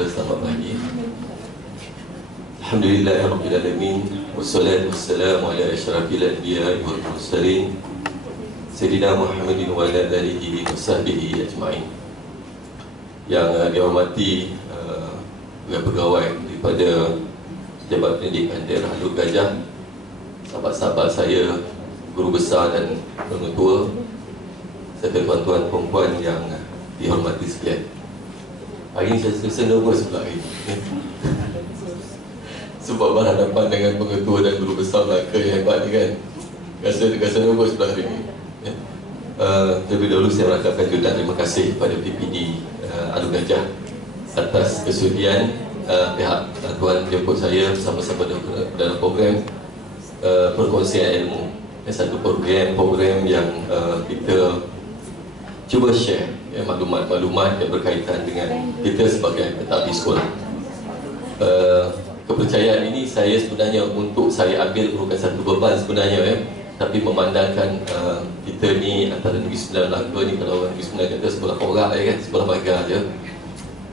saudara selamat pagi. Alhamdulillahirrahmanirrahim. Wassalatu wassalamu ala asyrafil anbiya'i wal mursalin Sayyidina Muhammadin wa ala alihi wa sahbihi ajma'in. Yang dihormati pegawai daripada Jabatan Pendidikan Daerah Teluk Gajah, sahabat-sahabat saya, guru besar dan pengetua, serta tuan-tuan perempuan yang dihormati sekalian. Hari ini saya rasa nervous pula hari ini, sebab berhadapan dengan pengetua dan guru besar Melaka yang hebat ni kan. Rasa nervous pula hari ini. Terlebih dahulu saya merakamkan jutaan terima kasih kepada PPD Teluk Gajah atas kesudian pihak tuan jemput saya bersama-sama dalam program perkongsian ilmu. Satu program yang kita cuba share maklumat-maklumat yang berkaitan dengan kita sebagai pentadbir sekolah. Kepercayaan ini saya sebenarnya untuk saya ambil bukan satu beban sebenarnya, tapi memandangkan kita ni antara Negeri Sembilan Melaka ni, kalau Negeri Sembilan kata sekolah korak kan, sekolah magar je.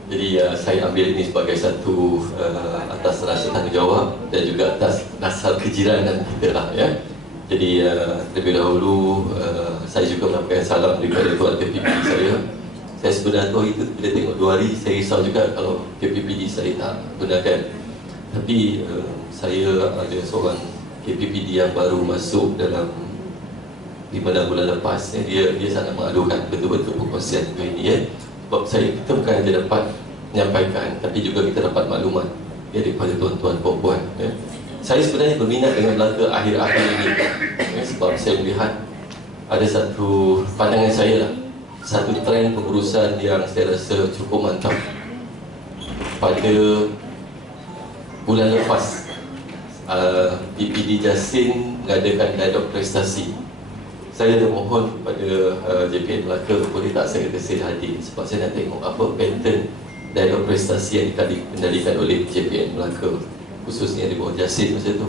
Jadi saya ambil ini sebagai satu atas rasa tanggungjawab dan juga atas dasar kejiranan kita lah ya. Jadi terlebih dahulu saya juga menyampaikan salam daripada tuan PPD saya. Saya sebenarnya tu itu bila tengok 2 hari saya risau juga kalau PPD saya tak benarkan. Tapi saya ada seorang KPPD yang baru masuk dalam 5 bulan lepas dia sangat mengadukan betul-betul perkongsian ini ya. Sebab kita bukan hanya dapat menyampaikan, tapi juga kita dapat maklumat daripada tuan-tuan perempuan ya. Saya sebenarnya berminat dengan Melaka akhir-akhir ini ya, sebab saya melihat ada satu pandangan saya lah, satu trend pengurusan yang saya rasa cukup mantap. Pada bulan lepas PPD Jasin mengadakan dialog prestasi. Saya ada mohon kepada JPN Melaka, boleh tak saya kata saya hadir, sebab saya nak tengok apa pattern dialog prestasi yang dikendalikan oleh JPN Melaka, khususnya di bawah Jasin masa tu.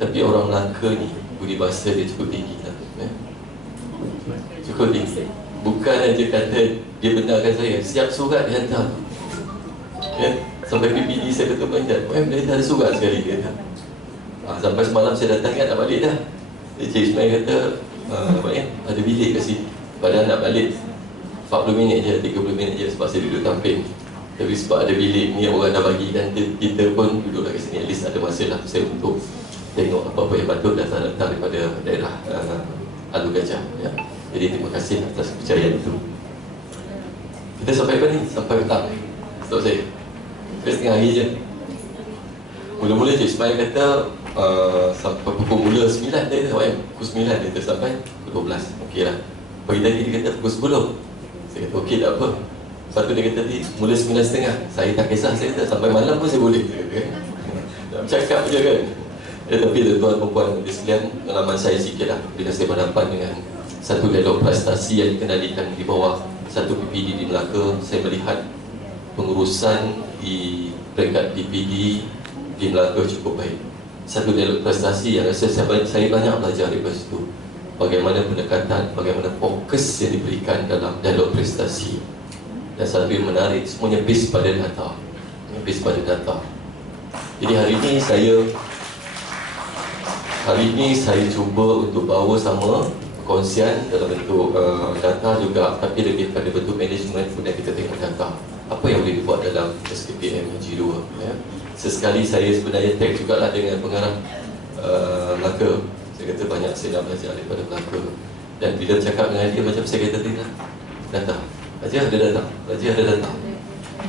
Tapi orang Melaka ni budi bahasa dia cukup tinggi lah, cukup tinggi. Bukan aja kata dia benarkan saya, siap surat dia hantar ya. Sampai PPD saya kata panjat, dia dah ada surat sekali dia kata. Sampai semalam saya datang kan nak balik dah. Cik Ismail kata ada bilik kat sini, padahal nak balik 40 minit je, 30 minit je sebab saya duduk tamping. Tapi sebab ada bilik ni orang dah bagi dan kita pun duduk kat sini, at least ada masa lah saya untuk tengok apa-apa yang patut datang daripada daerah Teluk Gajah ya. Jadi terima kasih atas kepercayaan itu. Kita sampai apa ni? Sampai petang. Setahu saya setengah hari je. Mula-mula Cik Ismail kata sampai pukul mula 9 dia kata, pukul 9 dia kata sampai pukul 12. Okey lah. Pagi tadi dia kata pukul 10. Saya kata okey tak apa. Lepas tu dia kata mula 9.30. Saya tak kisah, saya kata sampai malam pun saya boleh. Nak bercakap je kan. Tapi tuan perempuan di sekalian, pengalaman saya sikit lah bila saya berhadapan dengan satu dialog prestasi yang dikendalikan di bawah satu PPD di Melaka. Saya melihat pengurusan di peringkat PPD di Melaka cukup baik. Satu dialog prestasi yang rasa saya banyak belajar daripada situ. Bagaimana pendekatan, bagaimana fokus yang diberikan dalam dialog prestasi. Dan satu yang menarik, semuanya based pada data. Based pada data. Jadi hari ini saya cuba untuk bawa sama perkongsian dalam bentuk data juga, tapi lebih pada bentuk management. Kemudian kita tengok data apa yang boleh dibuat dalam SKPM G2 ya. Sesekali saya sebenarnya tag jugalah dengan pengarah Melaka. Saya kata banyak saya dah belajar daripada Melaka. Dan bila bercakap dengan dia macam saya kata tengah data, Raja ada data, Raja ada data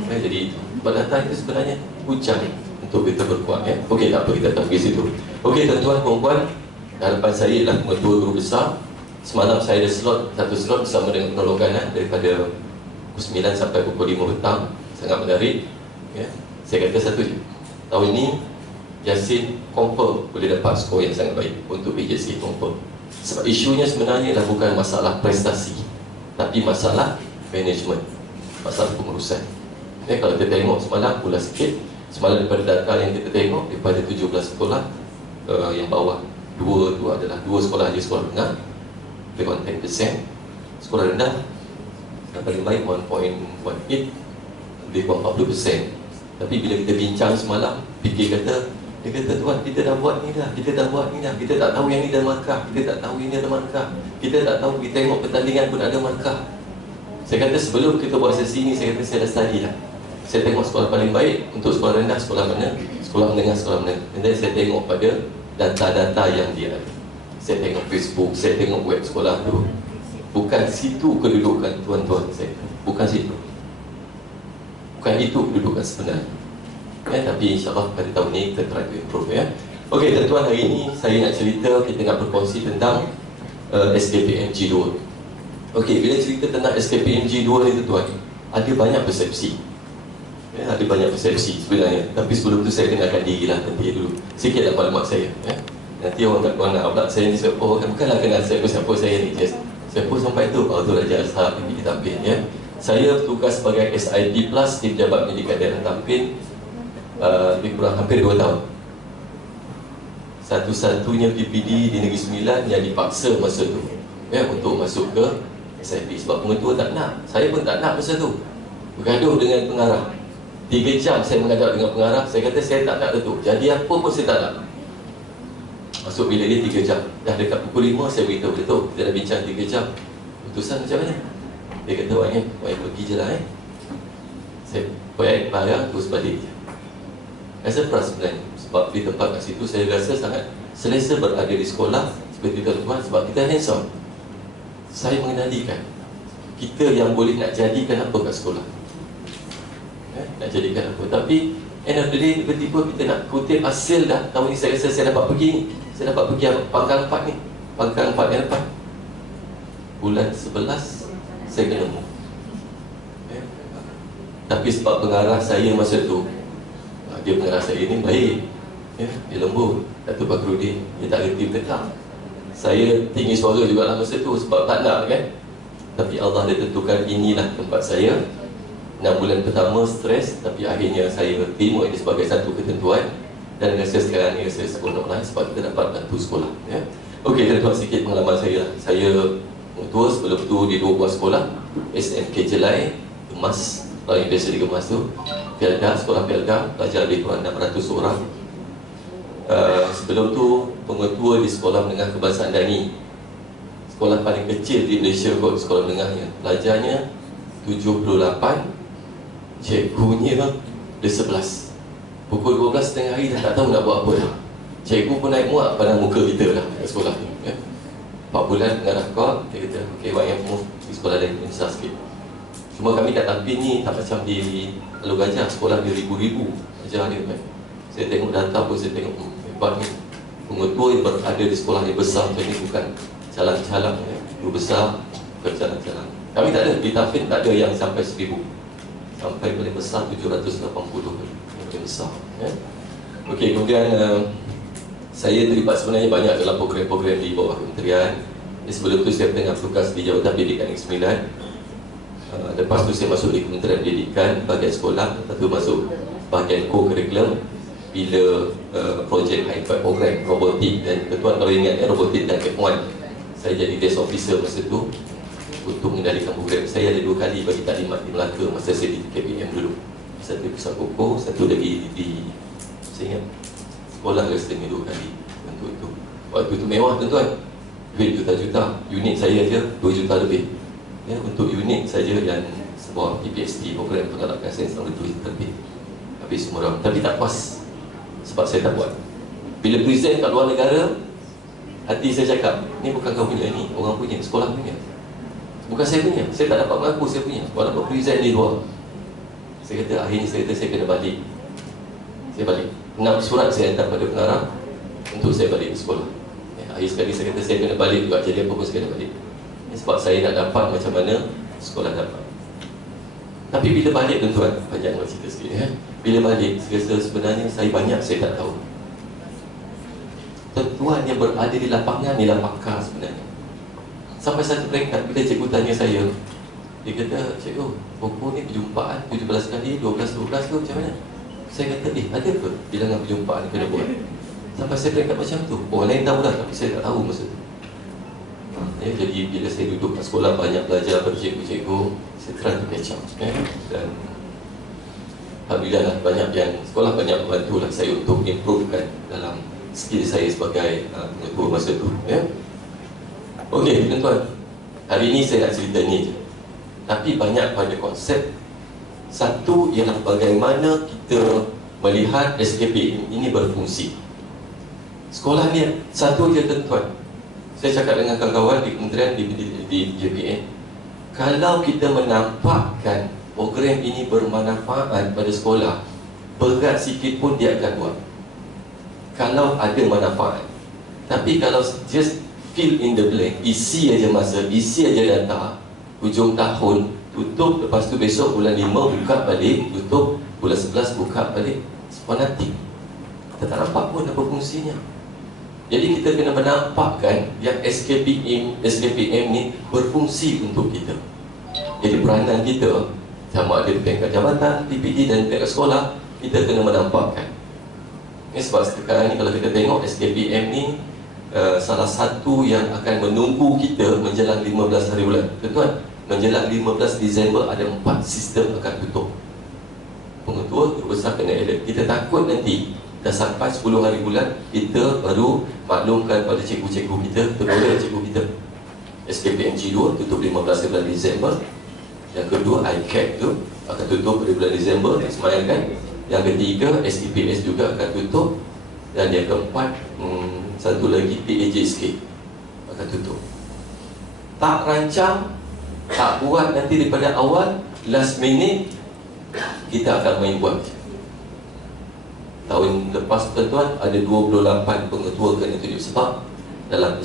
ya. Jadi sebab data itu sebenarnya hujan untuk kita berkuat ya. Okey, tak apa, kita tak pergi situ. Okey tuan-tuan perempuan, harapan saya ialah mengetua guru besar. Semalam saya ada satu slot bersama dengan penolongan daripada pukul 9 sampai pukul 5 petang. Sangat menarik ya. Saya kata satu je, tahun ini Jasin confirm boleh dapat skor yang sangat baik untuk PJC confirm. Sebab isunya sebenarnya adalah bukan masalah prestasi, tapi masalah management, masalah pengurusan ya. Kalau kita tengok semalam pula sikit, semalam daripada data yang kita tengok, daripada 17 sekolah yang bawah, dua adalah 2 sekolah je sekolah rendah, lebih kurang 10%. Sekolah rendah yang paling baik 1.18, lebih kurang 40%. Tapi bila kita bincang semalam, dia kata, tuan, kita dah buat ni dah, kita tak tahu yang ni dah markah, kita tak tahu ini ada markah, kita tak tahu, kita tengok pertandingan pun ada markah. Saya kata sebelum kita buat sesi ni, saya kata saya dah study dah. Saya tengok sekolah paling baik, untuk sekolah rendah sekolah mana, sekolah menengah sekolah mana. Dan saya tengok pada data-data yang dia ada. Saya tengok Facebook, saya tengok web sekolah tu. Bukan situ kedudukan tuan-tuan saya, bukan situ. Bukan itu kedudukan sebenarnya. Tapi insyaAllah pada tahun ni kita try to improve ya. Okey, tuan-tuan, hari ini saya nak cerita, kita nak berkongsi tentang SKPMG 2. Okey, bila cerita tentang SKPMG 2 ni tuan-tuan, ada banyak persepsi. Ada banyak persepsi sebenarnya. Tapi sebelum tu saya kenalkan diri lah nanti dulu. Sikitlah maklumat saya ya. Nanti orang tak nak pula saya ni siapa, bukanlah kenal saya siapa saya ni. Siapa sampai tu? Tu Raja Azhar PPD Tampin ya. Saya bertugas sebagai SIP Plus di Pejabat Pendidikan Daerah Tampin lebih kurang hampir 2 tahun. Satu-satunya PPD di Negeri Sembilan yang dipaksa masa tu ya, untuk masuk ke SIP. Sebab pengetua tak nak, saya pun tak nak masa tu. Bergaduh dengan pengarah 3 jam saya mengajar dengan pengarah. Saya kata saya tak nak tu, jadi apa pun saya tak nak. Masuk bila dia 3 jam. Dah dekat pukul 5 saya beritahu dia tu, kita dah bincang 3 jam, keputusan macam mana? Dia kata, Wak pergi je lah Saya bayar terus balik je. Saya surprise sebenarnya. Sebab di tempat kat situ saya rasa sangat selesa berada di sekolah seperti tuan-tuan. Sebab kita hands on. Saya mengenalikan kita yang boleh nak jadikan apa kat sekolah, nak jadikan apa. Tapi end of the day, tiba-tiba kita nak kutip hasil dah. Tahun ni saya rasa saya dapat pergi ni, saya dapat pergi pangkal 4 ni, pangkal 4 yang lepas bulan 11 saya kena move. Tapi sebab pengarah saya masa tu, dia pengarah saya ni baik dia lembut, Datuk Bakrudin, dia tak reti bertekak. Saya tinggi suara juga lah masa tu sebab tak nak kan. Tapi Allah dia tentukan inilah tempat saya. 6 bulan pertama stres, tapi akhirnya saya terima ini sebagai satu ketentuan. Dan rasa sekarang ni rasa seronok lah sebab kita dapat bantu sekolah ya. Okey, tuan-tuan, sikit pengalaman saya lah. Saya mentua sebelum tu di 2 buah sekolah, SMK Jelai, Gemas, kalau yang biasa di Gemas tu, Pelda, sekolah Pelda, pelajar lebih kurang 600 orang. Sebelum tu pengetua di sekolah menengah kebangsaan Dani, sekolah paling kecil di Malaysia kot, sekolah menengahnya. Pelajarnya 78, cikgunya ada 11. Pukul 12 tengah hari dah tak tahu nak buat apa dah. Cikgu pun naik muak pada muka kita dah kat sekolah tu ya. 4 bulan pengarah kod, dia kata, okey, Wak yang move di sekolah lain, besar sikit. Cuma kami kat Tampin ni tak macam di Alur Gajah, sekolah dia ribu-ribu ajar dia kan. Saya tengok data pun saya tengok hebat ni. Pengetua yang berada di sekolah yang besar macam ni bukan calang-calang ya. Guru besar, bukan calang-calang. Kami tak ada, di Tampin tak ada yang sampai 1000. Sampai paling besar 780 yang besar ya. Okey, kemudian saya terlibat sebenarnya banyak dalam program-program di bawah kementerian. Sebelum tu saya tengah tugas di Jabatan Pendidikan Negeri Sembilan. Lepas tu saya masuk di Kementerian Pendidikan bahagian sekolah, lepas tu masuk bahagian co-curriculum bila projek high-impact program robotik. Dan tuan kalau ingat robotik dan F1, saya jadi desk officer masa tu untuk mengendalikan program. Saya ada 2 kali bagi taklimat di Melaka masa saya di KPM dulu. Satu di Pusat Koko, satu lagi di saya ingat sekolah Resting 2 kali untuk itu. Waktu itu mewah tuan-tuan, duit juta-juta. Unit saya je 2 juta lebih ya, untuk unit saja yang sebuah PPST, program pengalaman sains, 2 juta lebih. Habis semua orang, tapi tak puas sebab saya tak buat. Bila present kat luar negara, hati saya cakap, ni bukan kau punya, ni orang punya, sekolah punya, bukan saya punya. Saya tak dapat mengaku saya punya walaupun present di luar. Saya kata, akhirnya saya kena balik. Saya balik, 6 surat saya hantar pada pengarah untuk saya balik ke sekolah ya. Akhir sekali saya kata saya kena balik juga, jadi apa pun saya kena balik ya, sebab saya nak dapat macam mana sekolah dapat. Tapi bila balik tuan-tuan, panjang nak cerita sikit ya. Bila balik, saya rasa sebenarnya saya banyak saya tak tahu. Tuan-tuan yang berada di lapangan ialah pakar sebenarnya. Sampai satu peringkat bila cikgu tanya saya, dia kata, cikgu, pokok ni perjumpaan 17 kali, 12 ke macam mana? Saya kata, ada ke bilangan perjumpaan yang kena buat? Sampai saya peringkat macam tu. Orang lain tahu lah, tapi saya tak tahu masa tu ya. Jadi bila saya duduk kat sekolah, banyak belajar pada cikgu-cikgu, saya try to catch up ya. Dan Alhamdulillah banyak yang sekolah banyak membantulah saya untuk improvekan dalam skill saya sebagai pengetua masa tu, ya. Okey, tuan-tuan, hari ini saya nak cerita ni je. Tapi banyak pada konsep. Satu ialah bagaimana kita melihat SKPM ini berfungsi. Sekolah ni satu je, tuan-tuan. Saya cakap dengan kawan-kawan di kementerian di JPM, kalau kita menampakkan program ini bermanfaat pada sekolah, berat sikit pun dia akan buat kalau ada manfaat. Tapi kalau just fill in the blank, isi aja masa, isi aja data, hujung tahun tutup, lepas tu besok bulan 5 buka balik, tutup bulan 11 buka balik, fanatik, kita tak nampak pun apa fungsinya. Jadi kita kena menampakkan yang SKPM ni berfungsi untuk kita. Jadi peranan kita, sama ada di peringkat jabatan, PPD dan peringkat sekolah, kita kena menampakkan. Sebab sekarang ni kalau kita tengok SKPM ni salah satu yang akan menunggu kita menjelang 15 hari bulan. Tuan-tuan, menjelang 15 Disember ada 4 sistem akan tutup. Pengetua, guru besar kena alert. Kita takut nanti dah sampai 10 hari bulan, kita baru maklumkan pada cikgu-cikgu kita, tegur cikgu kita, SKPM G2 tutup 15 bulan Disember. Yang kedua, ICAP tu akan tutup pada bulan Disember, dismayangkan. Yang ketiga, SEPS juga akan tutup. Dan yang keempat, satu lagi PAJSK akan tutup. Tak rancang, tak buat nanti daripada awal, last minute kita akan main buat. Tahun lepas, tuan-tuan, ada 28 pengetua kena tunjuk sebab dalam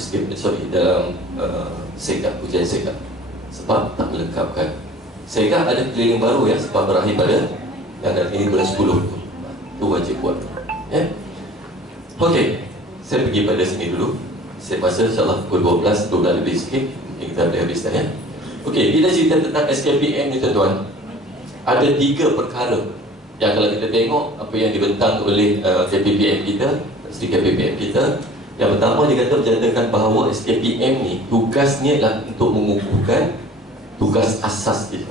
dalam segak, ujian segak, sebab tak melengkapkan. Segak ada keliling baru, ya, sebab berakhir pada yang ini bulan 10 tu. Itu wajib buat, ya. Okey, saya pergi pada sini dulu. Saya rasa insyaAllah pukul 12 lebih sikit mungkin kita boleh habiskan, ya. Okey, bila cerita tentang SKPM ni, tuan-tuan, ada 3 perkara yang kalau kita tengok apa yang dibentang oleh KPPM kita, Sertifikat KPPM kita. Yang pertama, dia kata menjadikan bahawa SKPM ni tugasnya adalah untuk mengukuhkan tugas asas dia.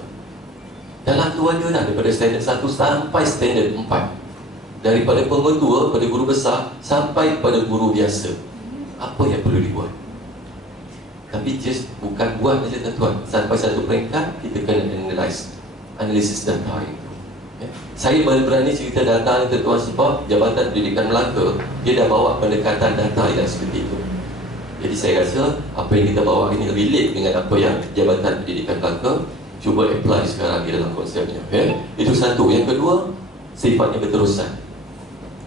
Dalam tu ada dah daripada standard 1 sampai standard 4, daripada pengetua pada guru besar sampai pada guru biasa. Apa yang perlu dibuat? Tapi just bukan buat saja, tuan-tuan. Sampai satu peringkat kita kena analisis data itu, ya. Saya berani cerita data ni, tuan-tuan, sebab Jabatan Pendidikan Melaka dia dah bawa pendekatan data yang seperti itu. Jadi saya rasa apa yang kita bawa ini relate dengan apa yang Jabatan Pendidikan Melaka cuba apply sekarang di dalam konsepnya, ya. Itu satu. Yang kedua, sifatnya berterusan.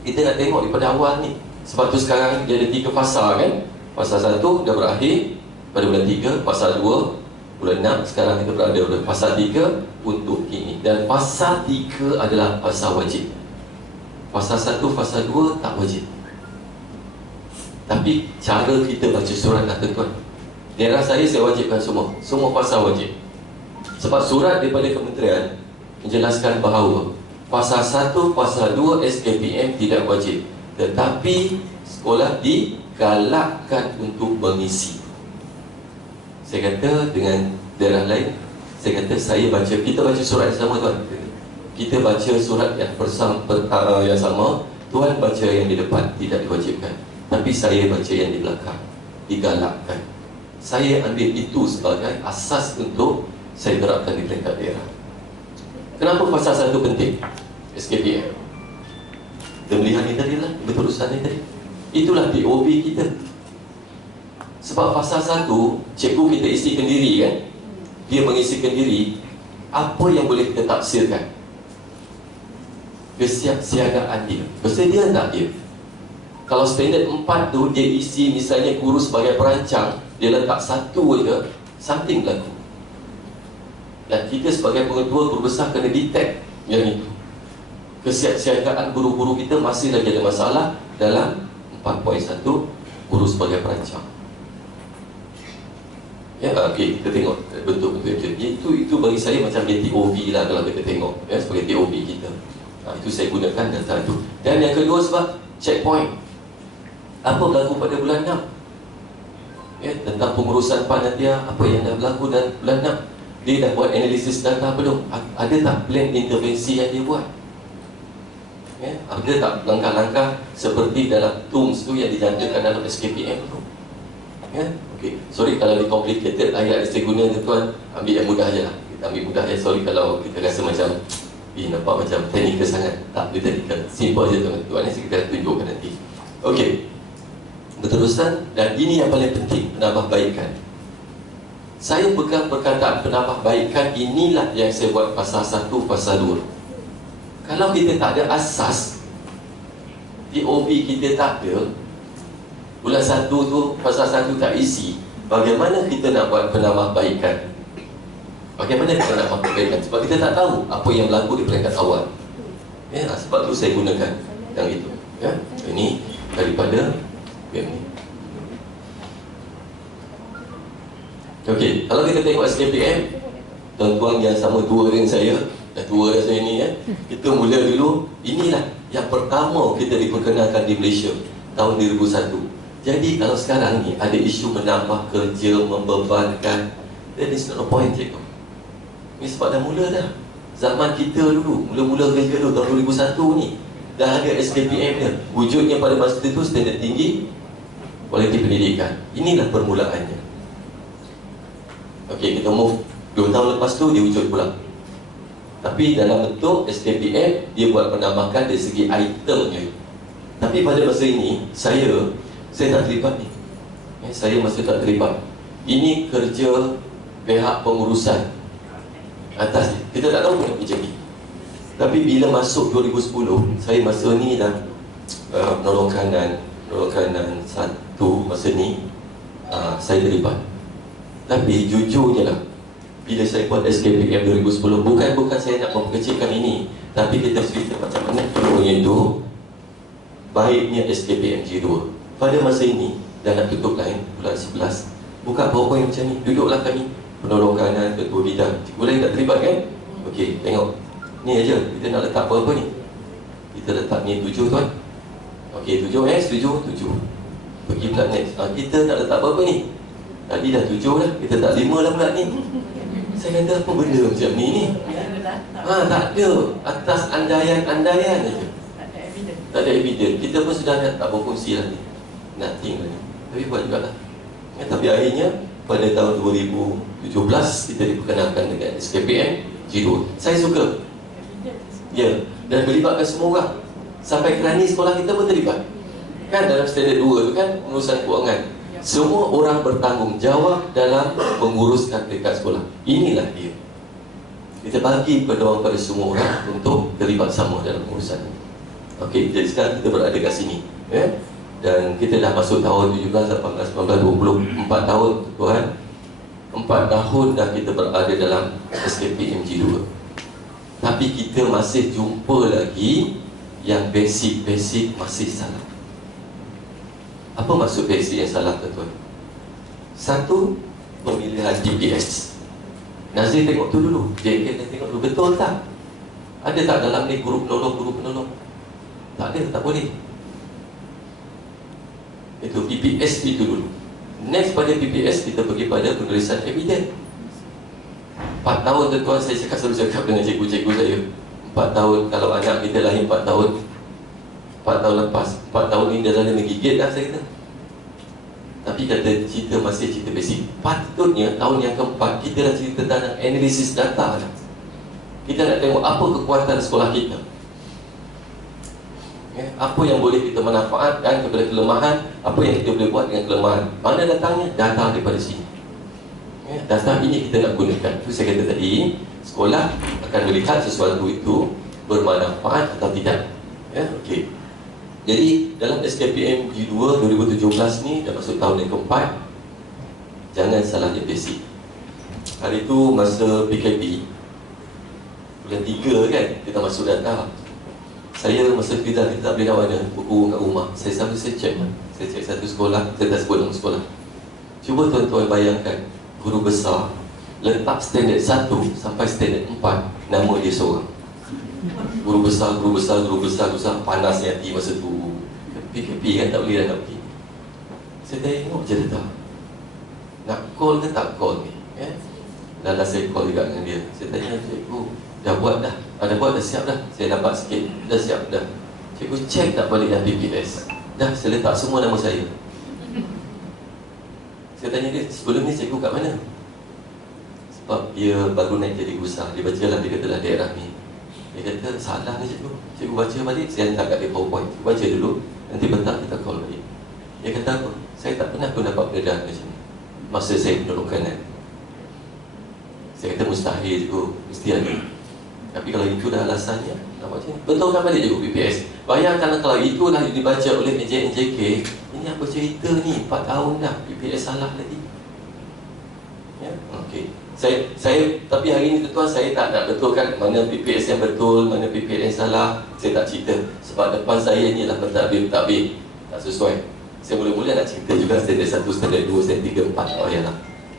Kita nak tengok daripada awal ni. Sebab tu sekarang dia ada 3 fasa, kan. Fasa 1 dah berakhir pada bulan 3, fasa 2 bulan 6, sekarang kita berada pada fasa 3 untuk kini. Dan fasa 3 adalah fasa wajib. Fasa 1, fasa 2 tak wajib. Tapi cara kita baca surat lah, tuan-tuan. Daerah saya wajibkan semua fasa wajib. Sebab surat daripada kementerian menjelaskan bahawa fasa 1, fasa 2 SKPM tidak wajib, tetapi sekolah digalakkan untuk mengisi. Saya kata dengan daerah lain, saya kata kita baca surat yang sama, tuan. Kita baca surat yang yang sama, tuan baca yang di depan, tidak diwajibkan. Tapi saya baca yang di belakang, digalakkan. Saya ambil itu sebagai asas untuk saya terapkan di peringkat daerah. Kenapa fasa 1 penting? SKPM. Kita melihat ni tadi lah, berterusan ni tadi. Itulah POB kita. Sebab fasa 1, cikgu kita isikan diri, kan. Dia mengisikan diri, apa yang boleh kita tafsirkan? Kesiapsiagaan dia, bersedia tak dia? Kalau standard 4 tu, dia isi misalnya guru sebagai perancang, dia letak 1 je, something berlaku. Dan kita sebagai pengetua guru besar kena detect yang itu. Kesiapsiagaan guru-guru kita masih lagi ada masalah dalam 4.1 guru sebagai perancang. Ya, okey, kita tengok bentuk-bentuk itu bagi saya macam TOB lah kalau kita tengok, ya, sebagai TOB kita. Itu saya gunakan data itu. Dan yang kedua, sebab checkpoint. Apa berlaku pada bulan 6? Ya, tentang pengurusan panitia, apa yang dah berlaku dan bulan 6. Dia dah buat analisis data belum? Ada tak plan intervensi yang dia buat? Ada tak langkah-langkah seperti dalam tools tu yang dinyatakan dalam SKPM tu? Okey. Sorry kalau di complicated ayat saya guna tuan, ambil yang mudah je lah. Kita ambil mudah je. Sorry kalau kita rasa macam nampak macam teknikal sangat. Tak, dia teknikal. Simple je tuan-tuan. Ini kita tunjukkan nanti. Okey. Berterusan, dan ini yang paling penting, penambahbaikan. Saya pegang perkataan penambahbaikan, inilah yang saya buat pasal 1, pasal 2. Kalau kita tak ada asas, TOB kita tak ada, bulan 1 tu, pasal 1 tak isi, bagaimana kita nak buat penambahbaikan? Bagaimana kita nak penambahbaikan? Sebab kita tak tahu apa yang berlaku di peringkat awal. Sebab tu saya gunakan yang itu. Ini daripada ini. Okey, kalau kita tengok SKPM, tuan-tuan yang sama tua dengan saya, dah tua dah saya ni kita mula dulu, inilah yang pertama kita diperkenalkan di Malaysia tahun 2001. Jadi kalau sekarang ni ada isu menambah kerja, membebankan, then it's not a point, cikgu. Ini sebab dah mula dah. Zaman kita dulu, mula-mula kerja dulu tahun 2001 ni, dah ada SKPM dia. Wujudnya pada masa itu standard tinggi kualiti pendidikan. Inilah permulaannya. Okey, kita move 2 tahun lepas tu dia wujud pula. Tapi dalam bentuk SKPM, dia buat penambahkan dari segi itemnya. Tapi pada masa ini, saya tak terlibat ni. Saya masih tak terlibat. Ini kerja pihak pengurusan atas ni. Kita tak tahu apa jadi. Tapi bila masuk 2010, saya masa ni dah penolong kanan satu masa ni, saya terlibat. Tapi jujurnya lah, bila saya buat SKPM 2010, bukan saya nak memperkecilkan ini, tapi kita cerita macam mana contohnya itu baiknya SKPM G2. Pada masa ini, dah nak tutup lain bulan 11, buka PowerPoint macam ni, duduklah kami penolong kanan, ketua bidang. Cikgu lain tak terlibat kan? Okey, tengok ni aja, kita nak letak apa ni? Kita letak ni 7 tuan. Okey, 7 setuju? 7. Pergi pula next. Kita nak letak apa ni? Tadi dah 7 dah, kita tak 5 lah pula ni. Saya kata apa benda macam ni? Tak ada. Atas andaian aja. Tak ada evidence. Kita pun sudah tak berfungsi lah ni. Nothing lah ni. Tapi buat juga lah. Tapi akhirnya pada tahun 2017 kita diperkenalkan dengan SKPM G2. Saya suka. Dan melibatkan semua orang. Sampai kerani sekolah kita pun terlibat. Kan dalam standard 2 tu kan, pengurusan kewangan. Semua orang bertanggungjawab dalam menguruskan dekat sekolah. Inilah dia. Kita bagi peluang pada semua orang untuk terlibat sama dalam urusan ini. Okey, jadi sekarang kita berada kat sini. Dan kita dah masuk tahun 17, 18, 19, 20, 4 tahun tuan. 4 tahun dah kita berada dalam SKPM G2. Tapi kita masih jumpa lagi yang basic masih salah. Apa maksud basic yang salah tuan? Satu, pemilihan GPS. Nazir tengok tu dulu. JK tengok dulu, betul tak? Ada tak dalam ni guru penolong? Tak ada, tak boleh. Itu PPS itu dulu. Next pada PPS, kita pergi pada penulisan evidence. 4 tahun tuan, saya selalu cakap dengan cikgu-cikgu saya, 4 tahun, kalau anak kita lahir 4 tahun 4 tahun lepas, 4 tahun ni dah menggigit dah saya kata. Tapi kata cerita masih cerita basic. Patutnya tahun yang keempat kita dah cerita tentang analisis data dah. Kita nak tengok apa kekuatan sekolah kita, apa yang boleh kita manfaatkan kepada kelemahan, apa yang kita boleh buat dengan kelemahan. Mana datangnya? Data daripada sini. Data ini kita nak gunakan. Itu saya kata tadi, sekolah akan melihat sesuatu itu bermanfaat atau tidak. Okey. Jadi dalam SKPM G2 2017 ni dah masuk tahun yang keempat. Jangan salah dia basic. Hari tu masa PKP bulan 3 kan, kita masuk data. Saya masa kita tak boleh nak mana buku kat rumah. Saya selalu cek satu sekolah, saya tak sebut nama sekolah. Cuba tuan-tuan bayangkan, guru besar letak standard 1 sampai standard 4, nama dia seorang. Guru besar, panasnya hati masa tu. PKP kan, tak boleh dah nak pergi. Saya tengok je data, nak call ke tak call ni. Dah saya call juga dengan dia. Saya tanya, cikgu, dah buat dah? Dah buat, dah siap dah? Saya dapat sikit, dah siap dah. Cikgu cek tak balik yang PPS. Dah, saya letak semua nama saya. Saya tanya dia, sebelum ni cikgu kat mana? Sebab dia baru naik jadi gusar. Dia baca lah, dia kata lah daerah ni. Dia kata, salah ni cikgu. Cikgu baca balik, saya hantar kat dia PowerPoint. Baca dulu, nanti petang kita call balik. Dia kata apa? Saya tak pernah pun dapat pendedahan macam ni masa saya penolong kanan. Saya kata mustahil cikgu, mesti ada. Tapi kalau itu dah alasannya, nak buat macam ni. Betul kan balik cikgu PPS? Bayangkan kalau itulah yang dibaca oleh NJK, ini apa cerita ni? 4 tahun dah, PPS salah lagi. Ya, okey. Saya tapi hari ini tuan saya tak nak betulkan mana PPS yang betul, mana PPS yang salah. Saya tak cerita sebab depan saya ni lah pentadbir tak sesuai. Saya mula-mula nak cerita juga standard 1, standard 2, standard 3, 4. Oh yalah,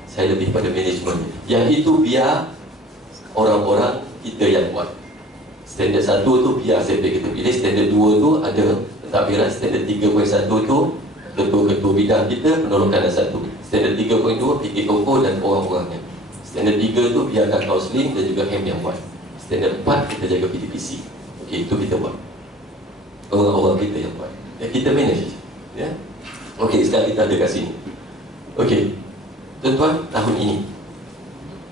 saya lebih pada management. Yang itu biar orang-orang kita yang buat. Standard 1 tu biar saya kita pilih. Standard 2 tu ada pentadbiran. Standard 3.1 tu ketua-ketua bidang kita, penolong kanan 1. Standard 3.2 PK Koko dan orang-orangnya. Standard 3 tu biarkan kaunseling dan juga HEM yang buat. Standard 4 kita jaga PDPC. Okey, itu kita buat. Orang-orang kita yang buat. Ya, kita manage. Ya. Okey, sekarang kita ada kat sini. Okey, tuan-tuan, tahun ini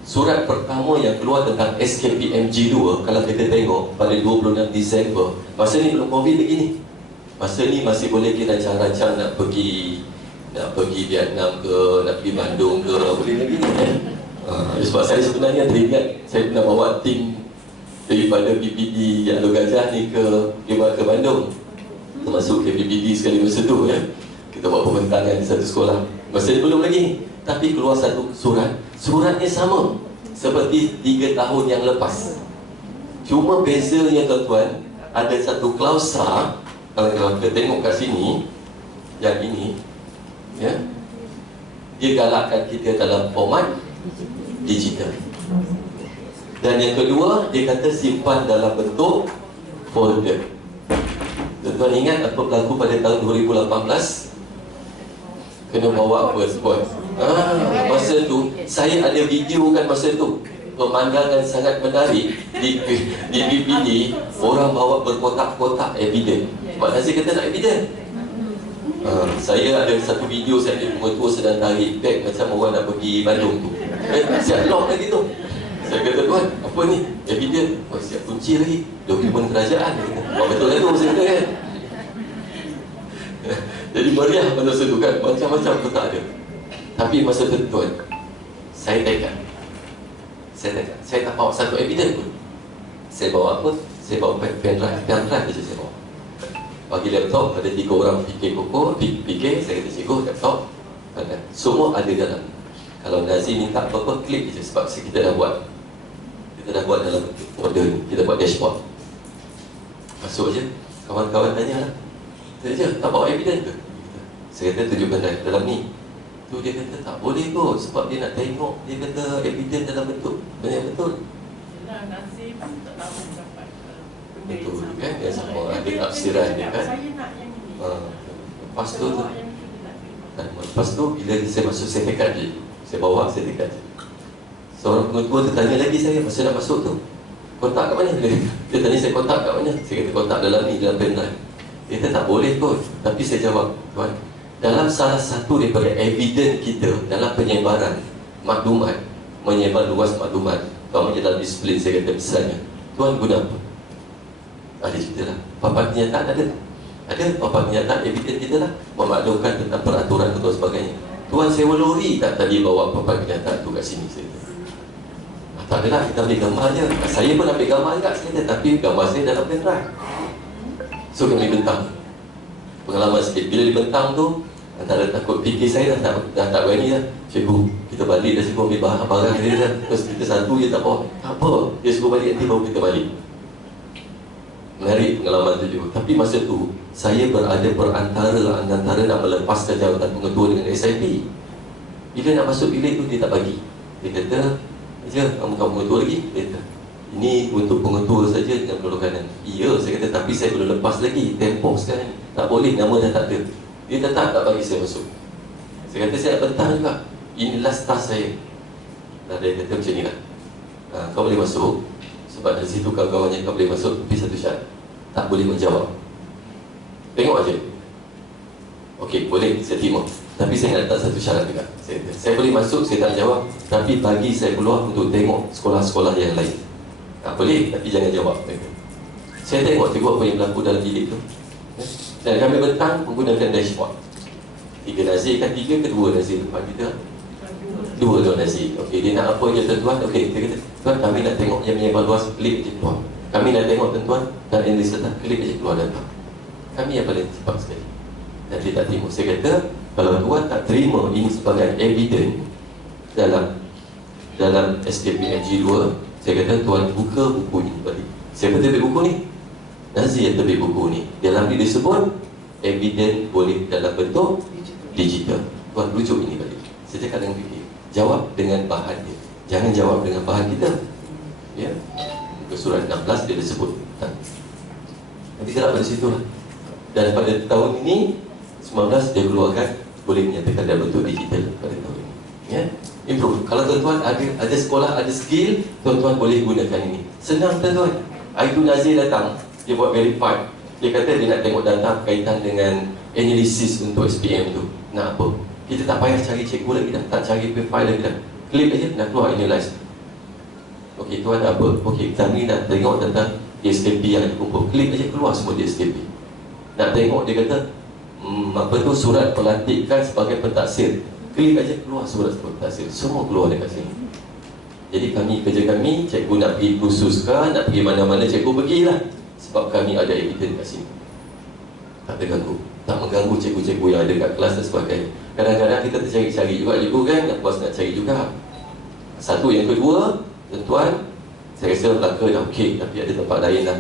surat pertama yang keluar tentang SKPMG2, kalau kita tengok pada 26 Disember, masa ni belum COVID lagi ni. Masa ni masih boleh kita rancang-rancang nak pergi Vietnam ke, nak pergi Bandung ke, boleh lagi ni kan? Sebab saya sebenarnya teringat saya pernah bawa tim daripada PPD yang Alor Gajah ni ke Bandung, termasuk ke PPD sekali masa tu ya. Kita buat pembentangan di satu sekolah. Masa ni belum lagi, tapi keluar satu surat. Suratnya sama seperti 3 tahun yang lepas. Cuma bezanya tuan-tuan, ada satu klausa. Kalau kita tengok kat sini, yang ini ya, dia galakkan kita dalam format digital. Dan yang kedua, dia kata simpan dalam bentuk folder. Tuan-tuan ingat apa berlaku pada tahun 2018? Kena bawa apa sport. Masa tu saya ada video kan masa tu. Pemandangan sangat menarik di BPD, orang bawa berkotak-kotak evidence. Pak Nazir kata nak evidence. Saya ada satu video, saya ada pengetua sedang tarik beg macam orang nak pergi Bandung tu. Siap lock lagi tu. Saya kata, tuan, apa ni? Evidence. Oh, siap kunci lagi. Dokumen kerajaan. Betul lah tu saya kata kan. Jadi meriah pada masa tu kan, macam-macam tu tak ada. Tapi masa tu tuan, saya tekan. Saya tak bawa satu evidence pun. Saya bawa apa? Saya bawa pendrive je saya bawa. Bagi laptop, ada 3 orang PK Koko, PK, saya kata cikgu, laptop ada. Semua ada dalam. Kalau Nazir minta apa-apa, klik je sebab kita dah buat. Kita dah buat dalam folder ni, kita buat dashboard. Masuk je, kawan-kawan tanya lah. Saya je, tak bawa evidence ke? Saya kata tunjuk pendrive dalam ni. Tu dia kata tak boleh kot sebab dia nak tengok. Dia kata evidence dalam bentuk banyak betul. Yelah, Nazim tak tahu dapat Betul kan? Dia sama ada tafsiran dia kan. Saya nak yang ini. Lepas tu lepas tu bila saya masuk, saya tekan je. Saya bawa, saya tekan je. Seorang pengetua tu tanya lagi saya masa nak masuk tu, kontak kat mana? Dia tanya saya kontak kat mana? Saya kata kontak dalam ni, dalam pendrive. Dia kata tak boleh kot. Tapi saya jawab, tuan, dalam salah satu daripada evidence kita dalam penyebaran maklumat, menyebar luas maklumat, kalau dalam disiplin saya kata besarnya, tuan guna apa? Ada cerita lah. Papan kenyataan ada papan kenyataan evidence kita lah, memaklumkan tentang peraturan dan sebagainya. Tuan sewa lori tak tadi bawa papan kenyataan tu kat sini? Saya kata tak adalah, kita ambil gambar je. Saya pun ambil gambar juga, saya kata, tapi gambar saya dalam pendrive. So kami bentang pengalaman sikit. Bila dibentang tu, antara takut fikir saya dah tak berani lah. Cikgu, kita balik dah, cikgu ambil barang dia dah. Terus kita satu je tak apa. Tak apa, dia suruh balik, nanti baru kita balik. Menarik pengalaman tu juga. Tapi masa tu, saya berada antara nak melepaskan jawatan pengetua dengan SIP. Bila nak masuk bilik tu, dia tak bagi. Dia kata, kamu pengetua lagi? Dia kata, ini untuk pengetua saja dengan penolong kanan. Ya, saya kata, tapi saya belum lepas lagi. Tempoh sekarang ni. Tak boleh, nama dah tak ada. Dia tetap tak bagi saya masuk. Saya kata, saya nak bentang juga. Inilah staff saya. Dan dia kata macam ni lah. Kau boleh masuk. Sebab dari situ kawan-kawannya kau boleh masuk. Tapi satu syarat, tak boleh menjawab. Tengok aja. Okey, boleh, saya terima. Tapi saya nak letak satu syarat juga. Saya boleh masuk, saya tak jawab, tapi bagi saya peluang untuk tengok sekolah-sekolah yang lain. Tak boleh, tapi jangan jawab. Saya tengok apa yang berlaku dalam bilik tu. Dan kami bentang menggunakan dashboard. 3 nazir kan 3 ke 2 nazir depan kita? 2 nazir. Okey, dia nak apa je tuan-tuan? Okey, dia kata, tuan kami nak tengok yang mengevaluasi, klik je keluar. Kami nak tengok tuan-tuan dan analis datang, klik je keluar datang. Kami yang paling cepat sekali. Dan dia tak terima. Saya kata, kalau tuan tak terima ini sebagai evidence dalam SKPMG 2, saya kata tuan buka buku ini balik. Siapa terbit buku ni? Nazir yang terbit buku ni. Dalam dia disebut evidence boleh dalam bentuk digital. Tuan rujuk ini balik. Saya cakap dengan fikir, jawab dengan bahan dia, jangan jawab dengan bahan kita. Ya, muka surat 16 dia disebut. Nanti serap pada situ lah. Dan pada tahun ini 19 dia keluarkan boleh menyatakan dalam bentuk digital pada tahun ini. Ya, improve. Kalau tuan-tuan ada sekolah, ada skill, tuan-tuan boleh gunakan ini. Senang tuan-tuan. Aitu Nazir datang, dia buat verify. Dia kata dia nak tengok data berkaitan dengan analisis untuk SPM tu. Nak apa? Kita tak payah cari cikgu lagi dah, tak cari file lagi dah. Klik aja, nak keluar analyze. Okey, tuan apa? Okey, kami nak tengok tentang DSKP yang dikumpul. Klik aja, keluar semua DSKP. Nak tengok, dia kata apa tu, surat pelantikan sebagai pentaksir. Klik aja, keluar surat pentaksir. Semua keluar dekat sini. Jadi kerja kami, cikgu nak pergi kursus ke, nak pergi mana-mana, cikgu pergilah. Sebab kami ada evidence kat sini. Tak terganggu, tak mengganggu cikgu-cikgu yang ada kat kelas dan sebagainya. Kadang-kadang kita tercari-cari juga cikgu kan, nak puas nak cari juga. Satu, yang kedua, tuan-tuan, saya rasa Melaka dah okey, tapi ada tempat lain lah.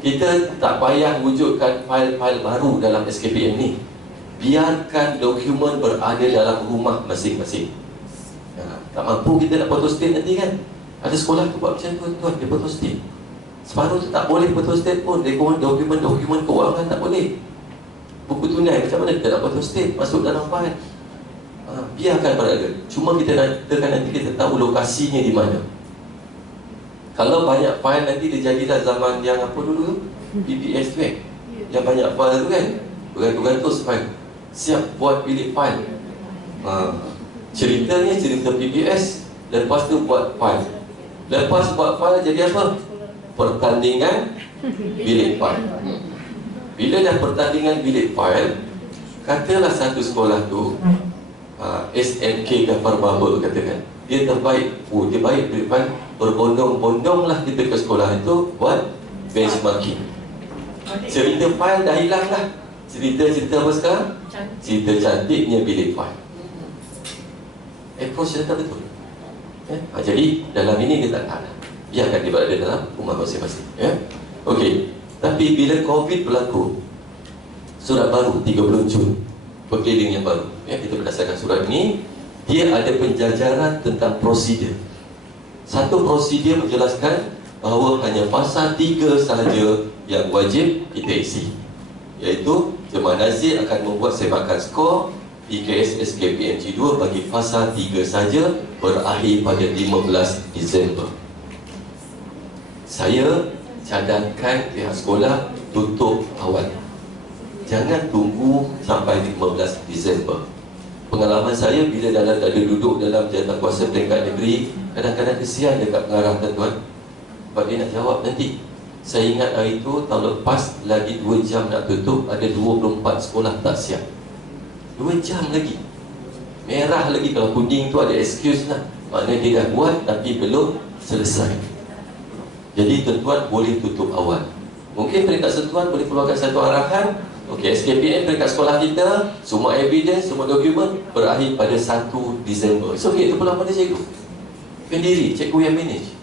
Kita tak payah wujudkan file-file baru dalam SKPM ni. Biarkan dokumen berada dalam rumah masing-masing. Tak mampu kita nak photostat nanti kan. Ada sekolah tu buat macam tu tuan, dia photostat. Separuh tu tak boleh photostat pun. Dokumen keuangan tak boleh. Buku tunai macam mana kita nak photostat, masuk dalam file. Biarkan berada. Cuma kita nak tekan nanti kita tahu lokasinya di mana. Kalau banyak file nanti dia jadilah zaman yang apa dulu tu, PPS tu kan. Yang banyak file tu kan, beratus-ratus file. Siap buat bilik file. Ceritanya cerita PPS, lepas tu buat file. Lepas buat file jadi apa? Pertandingan bilik file. Bila dah pertandingan bilik file, katalah satu sekolah tu SMK Gafar Baba katakan, dia terbaik, dia baik bilik file, berbondong-bondonglah kita ke sekolah itu buat benchmarking. Cerita file dah hilang lah. Cerita apa sekarang? Cerita cantiknya bilik file. Approach dia tak betul. Jadi dalam ini dia tak ada. Biarkan dia berada dalam rumah masing-masing. Okey. Tapi bila COVID berlaku, surat baru 30 Jun, perkeliling yang baru, kita berdasarkan surat ini, dia ada penjajaran tentang prosedur. Satu prosedur menjelaskan bahawa hanya fasa 3 sahaja yang wajib kita isi, iaitu jemaah nazir akan membuat semakan skor IKS SKPMG 2 bagi fasa 3 saja, berakhir pada 15 Disember. Saya cadangkan pihak sekolah tutup awal. Jangan tunggu sampai 15 Disember. Pengalaman saya bila ada duduk dalam jawatankuasa peringkat negeri, kadang-kadang kesian dekat pengarah tuan-tuan, sebab dia nak jawab nanti. Saya ingat hari itu tahun lepas, lagi 2 jam nak tutup, ada 24 sekolah tak siap. 2 jam lagi. Merah lagi, kalau kuning tu ada excuse lah. Maknanya dia dah buat tapi belum selesai. Jadi tuan-tuan boleh tutup awal. Mungkin peringkat sentuhan boleh keluarkan satu arahan. Okey, SKPM peringkat sekolah kita, semua evidence, semua dokumen berakhir pada 1 Disember. So okey, itu pulang pada cikgu. Pendiri, cikgu yang manage.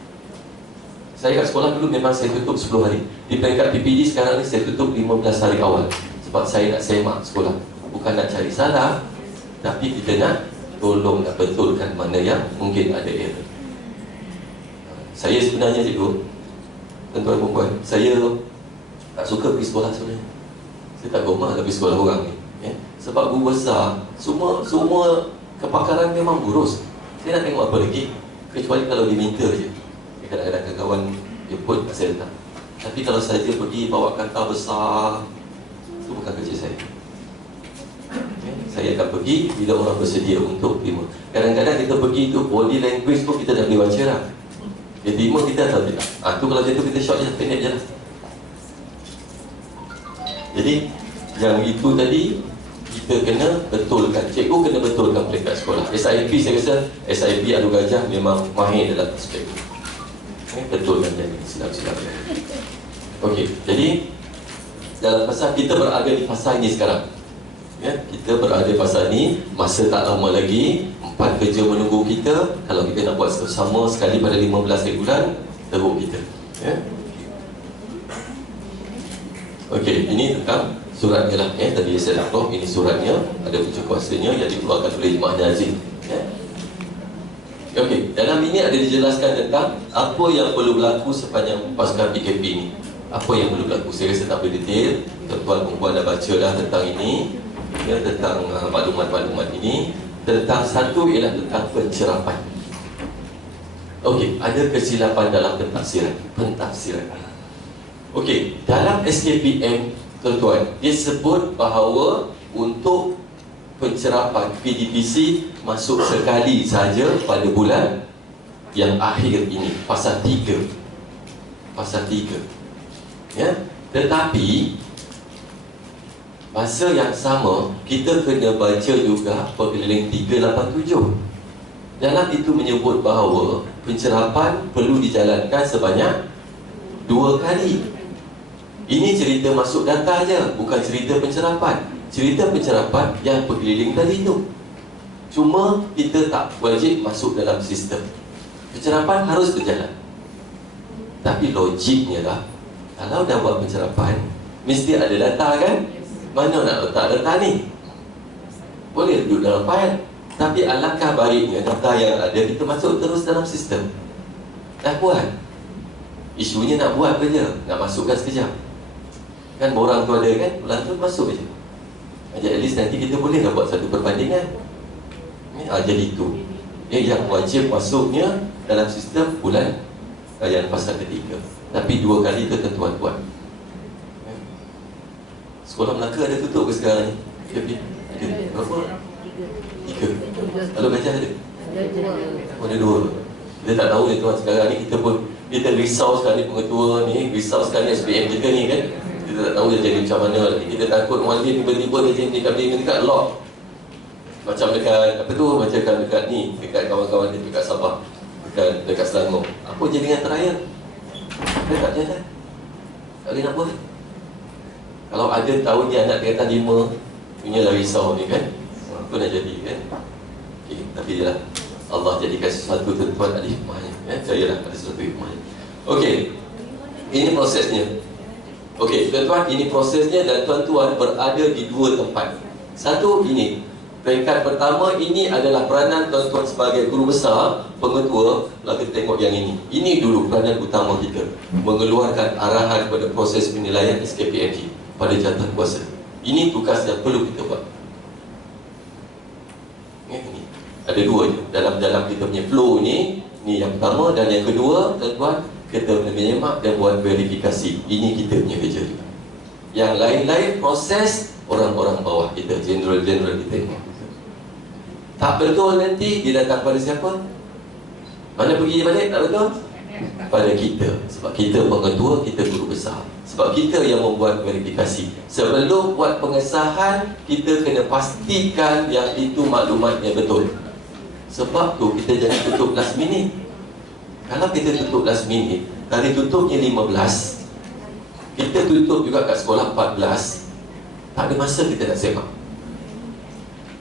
Saya kat sekolah dulu memang saya tutup 10 hari. Di peringkat PPD sekarang ni saya tutup 15 hari awal. Sebab saya nak semak sekolah. Bukan nak cari salah, tapi kita nak tolong nak betulkan mana yang mungkin ada error. Saya sebenarnya cikgu, tuan-tuan perempuan, saya tak suka pergi sekolah sebenarnya. Saya tak gemar nak pergi sekolah orang ni, sebab guru besar semua kepakaran memang burus. Saya nak tengok apa lagi, kecuali kalau diminta je. Kadang-kadang kawan jemput, saya datang. Tapi kalau saja pergi bawa kata besar, itu bukan bukan kerja saya. Saya akan pergi bila orang bersedia untuk terima. Kadang-kadang kita pergi tu body language pun kita dah boleh baca lah. Dia terima kita atau tidak. Tu kalau macam tu kita short je, pendek je lah. Jadi yang itu tadi kita kena betulkan. Cikgu kena betulkan peringkat sekolah. SIP saya rasa SIP Adu Gajah memang mahir dalam aspek itu. Betulkan jadi silap-silap. Okey, jadi dalam fasa kita berada di fasa ini sekarang. Ya, kita berada di fasa ini, masa tak lama lagi, 4 kerja menunggu kita. Kalau kita nak buat sama sekali pada 15 hari bulan, teruk kita. Ya. Okey, ini tentang suratnya lah. Tadi saya lapor, ini suratnya, ada ujuk kuasanya yang dikeluarkan oleh Jemaah Nazim. Ya. Okey, dalam ini ada dijelaskan tentang apa yang perlu berlaku sepanjang pasukan PKP ini. Apa yang perlu berlaku, saya rasa tak boleh detail. Tuan-tuan perempuan dah baca dah tentang ini, ya, tentang maklumat-maklumat ini. Tentang satu ialah tentang pencerapan. Okey, ada kesilapan dalam pentafsiran. Okey, dalam SKPM, tuan-tuan, dia sebut bahawa untuk pencerapan PDPC masuk sekali saja pada bulan yang akhir ini, fasa 3. Ya, tetapi masa yang sama kita kena baca juga Perkeliling 387. Dalam itu menyebut bahawa pencerapan perlu dijalankan sebanyak 2 kali. Ini cerita masuk data aja, bukan cerita pencerapan. Cerita pencerapan yang perkeliling tadi itu. Cuma kita tak wajib masuk dalam sistem. Pencerapan harus berjalan. Tapi logiknya lah, kalau dah buat pencerapan, mesti ada data kan? Mana nak letak data ni? Boleh duduk dalam file. Tapi alangkah baiknya data yang ada kita masuk terus dalam sistem. Dah buat. Isunya nak buat kerja, nak masukkan sekejap. Kan borang tu ada kan? Bulan tu masuk je. Jadi at least nanti kita boleh dah buat satu perbandingan. Jadi itu yang wajib masuknya dalam sistem bulan yang fasa ketiga. Tapi 2 kali ketentuan buat. Sekolah Melaka ada tutup ke sekarang ni? Ada. Berapa? 3. Kalau gajah ada? Ada 2. Kita tak tahu ni tuan, sekarang ni kita risau sekali pengetua ni, risau sekali SPM kita ni kan. Kita tak tahu dia jadi macam mana lagi. Kita takut mualim tiba-tiba dia jadi dekat lock. Macam dekat apa tu, macam dekat ni, dekat kawan-kawan dia dekat Sabah, dekat Selangor. Apa jadi dengan trial? Dia tak jalan. Tak boleh nak buat. Kalau ada tahun dia anak tingkatan 5, punya lah risau ni kan. Apa nak jadi kan? Okay, tapi lah Allah jadikan sesuatu tentuan ada hikmahnya. Percayalah ada sesuatu hikmahnya. Okey, ini prosesnya. Okey, tuan-tuan, ini prosesnya dan tuan-tuan berada di 2 tempat. Satu ini, peringkat pertama ini adalah peranan tuan-tuan sebagai guru besar, pengetua. Lalu kita tengok yang ini. Ini dulu peranan utama kita, mengeluarkan arahan kepada proses penilaian SKPMG pada jawatan kuasa. Ini tugas yang perlu kita buat. Ini ada 2 je dalam kita punya flow ni. Ini yang pertama, dan yang kedua, tuan-tuan, kita menyemak dan buat verifikasi. Ini kita punya kerja juga. Yang lain-lain proses orang-orang bawah kita, general-general kita. Tak betul nanti dia datang pada siapa? Mana pergi balik? Tak betul? Pada kita. Sebab kita pengetua, kita guru besar. Sebab kita yang membuat verifikasi. Sebelum buat pengesahan, kita kena pastikan yang itu maklumatnya betul. Sebab tu kita jangan tutup last minute. Kalau kita tutup last minute, dari tutupnya 15, kita tutup juga kat sekolah 14, tak ada masa kita nak semak.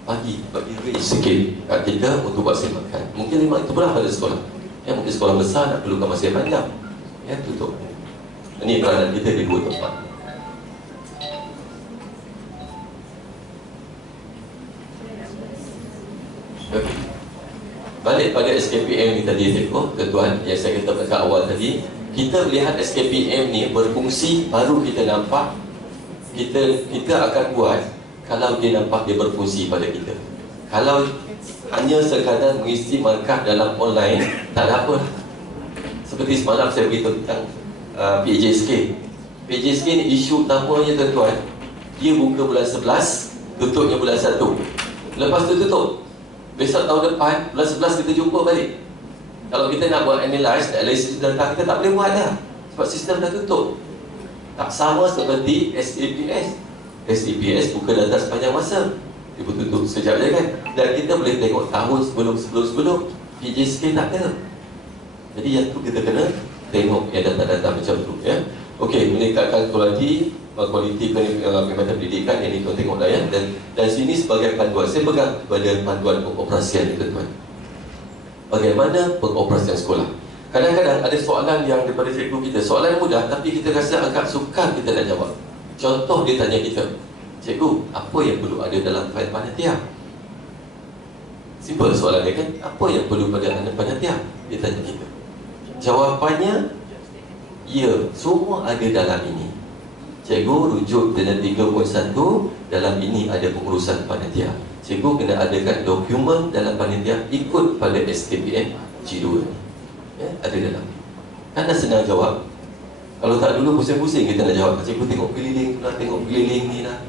Bagi range sikit kat kita untuk buat semakan. Mungkin 5 itu pula pada sekolah. Mungkin sekolah besar nak perlukan masa yang panjang. Tutup. Ini peranan kita di 2 tempat. Okay. Balik pada SKPM ni tadi, tuan-tuan, yang saya kata pada awal tadi, kita melihat SKPM ni berfungsi, baru kita nampak kita akan buat kalau dia nampak dia berfungsi pada kita. Kalau hanya sekadar mengisi markah dalam online, tak ada apa. Seperti semalam saya beritahu tentang PJSK. PJSK ni isu utamanya, tuan-tuan, dia buka bulan 11, tutupnya bulan 1. Lepas tu tutup. Besok tahun depan, bulan 11 kita jumpa balik. Kalau kita nak buat analisis data, kita tak boleh buat dah, sebab sistem dah tutup. Tak sama seperti SAPS. SAPS buka data sepanjang masa, dia pun tutup sekejap je kan. Dan kita boleh tengok tahun sebelum PJSK tak ada. Jadi yang tu kita kena tengok yang data-data macam tu ya. Okey, meningkatkan kualiti perkhidmatan pendidikan, yang ini tuan tengok dah ya. Dan sini sebagai panduan, saya pegang kepada panduan pengoperasian ni tuan. Bagaimana pengoperasian sekolah? Kadang-kadang ada soalan yang daripada cikgu kita, soalan mudah tapi kita rasa agak sukar kita nak jawab. Contoh dia tanya kita, cikgu, apa yang perlu ada dalam fail panitia? Simple soalan dia kan, apa yang perlu pada panitia? Dia tanya kita. Jawapannya, ya, semua ada dalam ini. Cikgu rujuk dengan 3.1, dalam ini ada pengurusan panitia. Cikgu kena adakan dokumen dalam panitia ikut pada SKPM G2 ya, ada dalam. Kan dah senang jawab. Kalau tak dulu pusing-pusing kita nak jawab. Cikgu tengok keliling pula, tengok keliling ni lah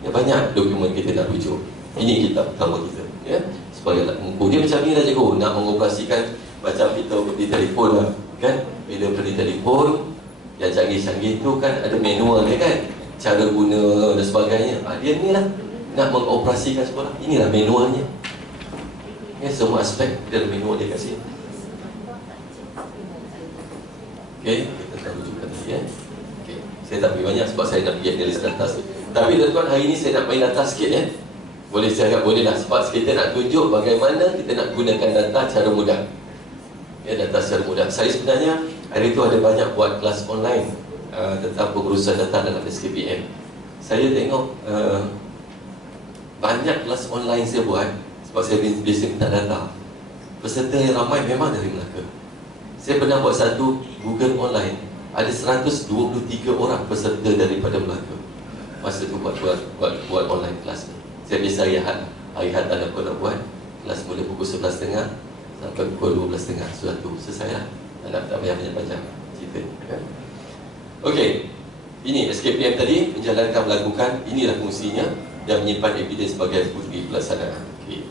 ya, banyak dokumen kita nak rujuk. Ini kitab pertama kita ya. Supaya dia macam ni lah cikgu, nak mengoperasikan macam kita di telefon lah kan. Bila beli telefon yang canggih-canggih tu kan ada manual dia kan, cara guna dan sebagainya. Dia ni lah nak mengoperasikan sekolah, inilah manualnya ya, semua aspek dalam manual dia kat sini. Okey, kita tak rujukkan lagi ya. Okey, saya tak pergi banyak sebab saya nak pergi analis data sikit. Tapi tuan-tuan, hari ni saya nak main data sikit ya. Boleh, saya agak boleh lah, sebab kita nak tunjuk bagaimana kita nak gunakan data secara mudah ya, data secara mudah. Saya sebenarnya hari itu ada banyak buat kelas online tentang pengurusan data dalam SKPM. Saya tengok banyak kelas online saya buat sebab saya biasa minta data. Peserta yang ramai memang dari Melaka. Saya pernah buat satu Google online, ada 123 orang peserta daripada Melaka. Masa tu buat online kelas ni. Saya biasa hari Ahad tak nak buat kelas mula pukul 11.30 sampai pukul 12.30. Sudah tu selesai lah. Tak payah banyak-banyak cerita kan? Okey, ini SKPM tadi, menjalankan, melakukan. Inilah fungsinya, dan menyimpan evidence sebagai bukti pelaksanaan. Okey,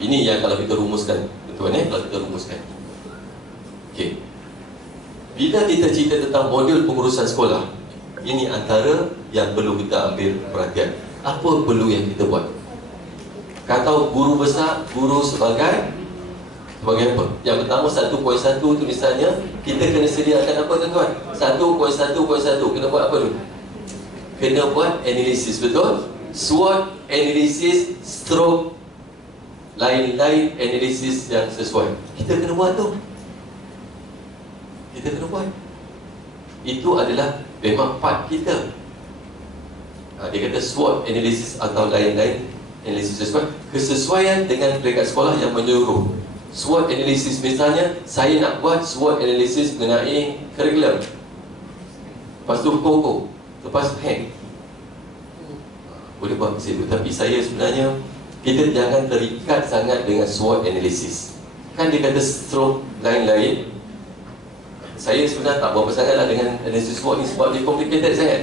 ini yang kalau kita rumuskan tuan-tuan kalau kita rumuskan. Okey, bila kita cerita tentang model pengurusan sekolah, ini antara yang perlu kita ambil perhatian. Apa perlu yang kita buat? Kata guru besar, guru sebagai apa? Yang pertama 1.1 tu misalnya, kita kena sediakan apa tuan-tuan? 1.1.1 kena buat apa dulu? Kena buat analisis, betul? SWOT analisis stroke lain-lain analisis yang sesuai. Kita kena buat tu. Kita kena buat. Itu adalah memang part kita. Dia kata SWOT analisis atau lain-lain analisis sesuai. Kesesuaian dengan peringkat sekolah yang menyeluruh. SWOT analisis misalnya, saya nak buat SWOT analisis mengenai kurikulum. Lepas tu koko, lepas hang. Boleh buat ke situ. Tapi saya sebenarnya, kita jangan terikat sangat dengan SWOT analisis. Kan dia kata stroke lain-lain. Saya sebenarnya tak berapa sangat lah dengan analisis SWOT ni sebab dia complicated sangat.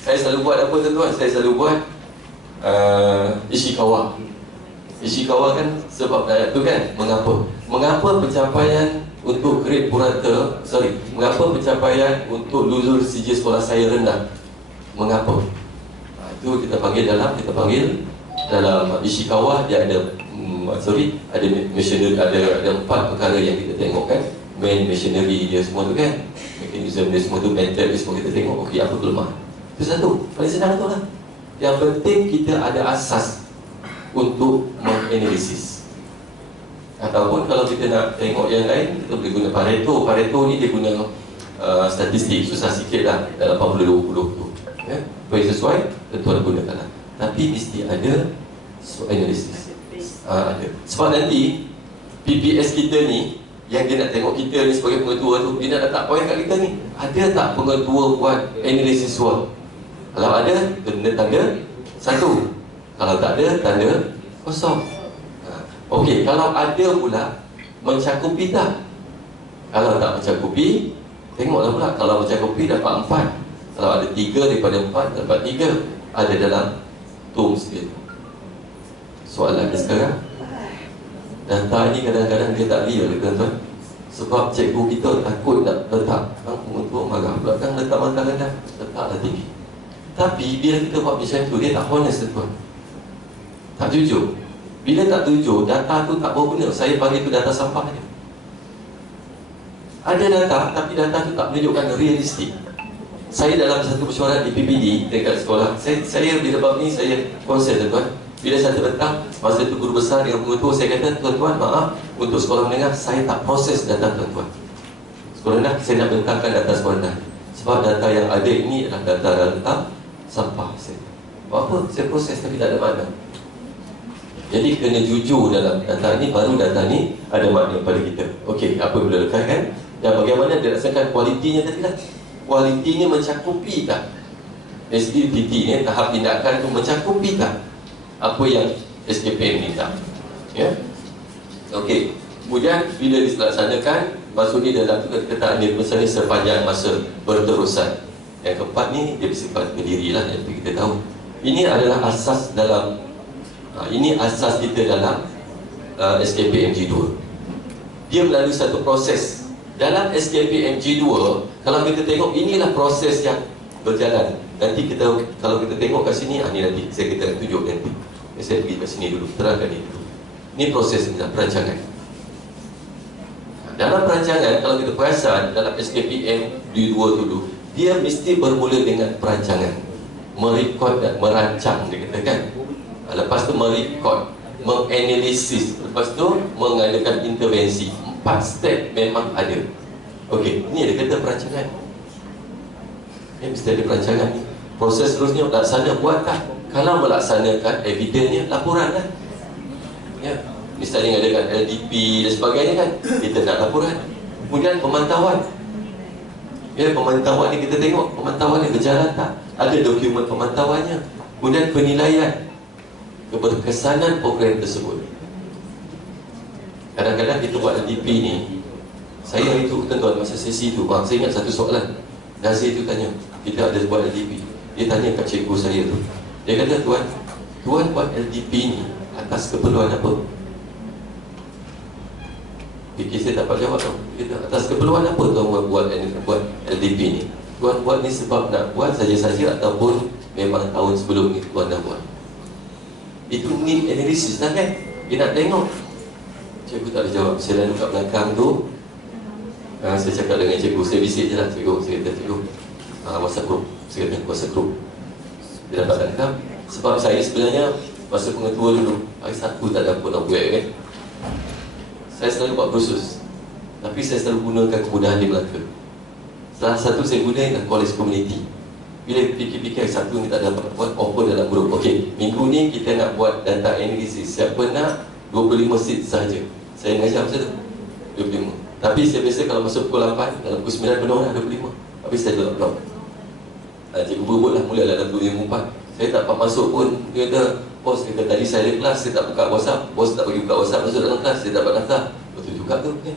Saya selalu buat apa tuan-tuan? Saya selalu buat Ishikawa. Ishikawa kan sebab ayat tu kan, mengapa pencapaian untuk grade purata, mengapa pencapaian untuk lulus CJ sekolah saya rendah? Mengapa? Itu kita panggil dalam Ishikawa, dia ada ada machinery, ada 4 perkara yang kita tengok kan. Main machinery dia semua tu kan, mechanism dia semua tu, method dia semua kita tengok. Okey, apa kelemahan? Itu satu, paling senang tu lah. Yang penting kita ada asas untuk menganalisis. Ataupun kalau kita nak tengok yang lain, kita boleh guna Pareto. Pareto ni dia guna statistik, susah sikit lah, dalam 80-20 tu ya. Boleh sesuai, tentu gunakan lah. Tapi mesti ada analisis. Ada. Sebab nanti PPS kita ni, yang dia nak tengok kita ni sebagai pengetua tu, dia nak letak poin kat kita ni, ada tak pengetua buat analisis SWOT? Kalau ada, kena tanda 1. Kalau tak ada, tanda kosong. Okey, kalau ada pula, mencakupi tak? Kalau tak mencakupi, Tengoklah pula, kalau macam kopi dapat 4, kalau ada 3 daripada 4 dapat 3, ada dalam tools dia. Soalan dia sekarang, data ni kadang-kadang dia tak real, tuan-tuan. Sebab cikgu kita takut nak letak untuk marah, belakang letak mata rendah, letaklah tinggi. Tapi bila kita buat macam tu, dia tak honest, tuan. Tak jujur. Bila tak jujur, data tu tak berguna. Saya panggil tu data sampah je. Ada data, tapi data tu tak menunjukkan realistik. Saya dalam satu mesyuarat di PPD dekat sekolah, saya bila bab ni saya konsen, tuan. Bila satu petang, masa tu guru besar dengan pengetua, saya kata, tuan-tuan, maaf, untuk sekolah menengah, saya tak proses data tuan-tuan. Sekolah menengah, saya nak bentangkan data sekolah menengah. Sebab data yang ada ini adalah data sampah. Buat apa? Saya proses tapi tak ada makna. Jadi kena jujur dalam data ni, baru data ni ada makna pada kita. Okey, apa boleh lekatkan? Dan bagaimana dirasakan kualitinya tadi lah. Kualitinya mencakupi tak? Dari segi PT ni, tahap tindakan tu mencakupi tak apa yang SKPM minta? Ya. Okey. Kemudian bila dilaksanakan, maksudnya dalam ketertaan dia misalnya sepanjang masa berterusan. Yang keempat ni dia bersifat berdiri lah, yang kita tahu. Ini adalah asas dalam ini asas kita dalam SKPM G2. Dia melalui satu proses. Dalam SKPM G2, kalau kita tengok inilah proses yang berjalan. Nanti kita, kalau kita tengok kat sini, ni nanti saya kita tunjuk nanti. Saya pergi kat sini dulu, terangkan ini dulu. Ini proses perancangan. Dalam perancangan, kalau kita perasan dalam SKPM G2 dulu, dia mesti bermula dengan perancangan, merekod dan merancang, dia katakan. Lepas tu merekod, menganalisis, lepas tu mengadakan intervensi. 4 step memang ada. Okey, ini dia kata perancangan. Mesti ada perancangan ni. Proses seterusnya laksana buat tak? Kalau melaksanakan evidennya, laporan lah. Ya, misalnya mengadakan LDP dan sebagainya kan, kita nak laporan. Kemudian pemantauan. Ya, pemantauan ni kita tengok, pemantauan ni berjalan tak? Ada dokumen pemantauannya. Kemudian penilaian keberkesanan program tersebut. Kadang-kadang kita buat LDP ni, saya itu tuan-tuan masa sesi tu, saya ingat satu soalan. Nazir tu tanya, kita ada buat LDP. Dia tanya kat cikgu saya tu. Dia kata, tuan buat LDP ni atas keperluan apa? Fikir saya dapat jawab tau. Kita atas keperluan apa tuan buat LDP ni? Tuan buat ni sebab nak buat saja-saja ataupun memang tahun sebelum ni tuan dah buat? Itu need analysis lah kan? Dia nak tengok. Cikgu tak ada jawab. Saya lalu kat belakang tu, saya cakap dengan cikgu, saya bisik je lah cikgu. Saya kata, cikgu, WhatsApp group. Saya kata, WhatsApp group. Dia dapat tangkap. Sebab saya sebenarnya masa pengetua dulu, hari satu tak ada apa nak buat kan. Saya selalu buat kursus, tapi saya selalu gunakan kemudahan di Melaka. Salah satu saya guna ialah college community. Bila fikir-fikir satu ni tak ada apa buat, open dalam grup. Okey, minggu ni kita nak buat data analysis. Siapa nak 25 seat sahaja. Saya mengajar macam tu 25. Tapi saya biasa kalau masuk pukul 8, dalam pukul 9 penuh dah 25. Habis saya blok. Cikgu berebut lah, mula dalam 254. Saya tak dapat masuk pun. Dia kata, bos kata tadi saya ada kelas, saya tak buka WhatsApp. Bos tak bagi buka WhatsApp, masuk dalam kelas, saya tak dapat daftar. Betul juga tu kan?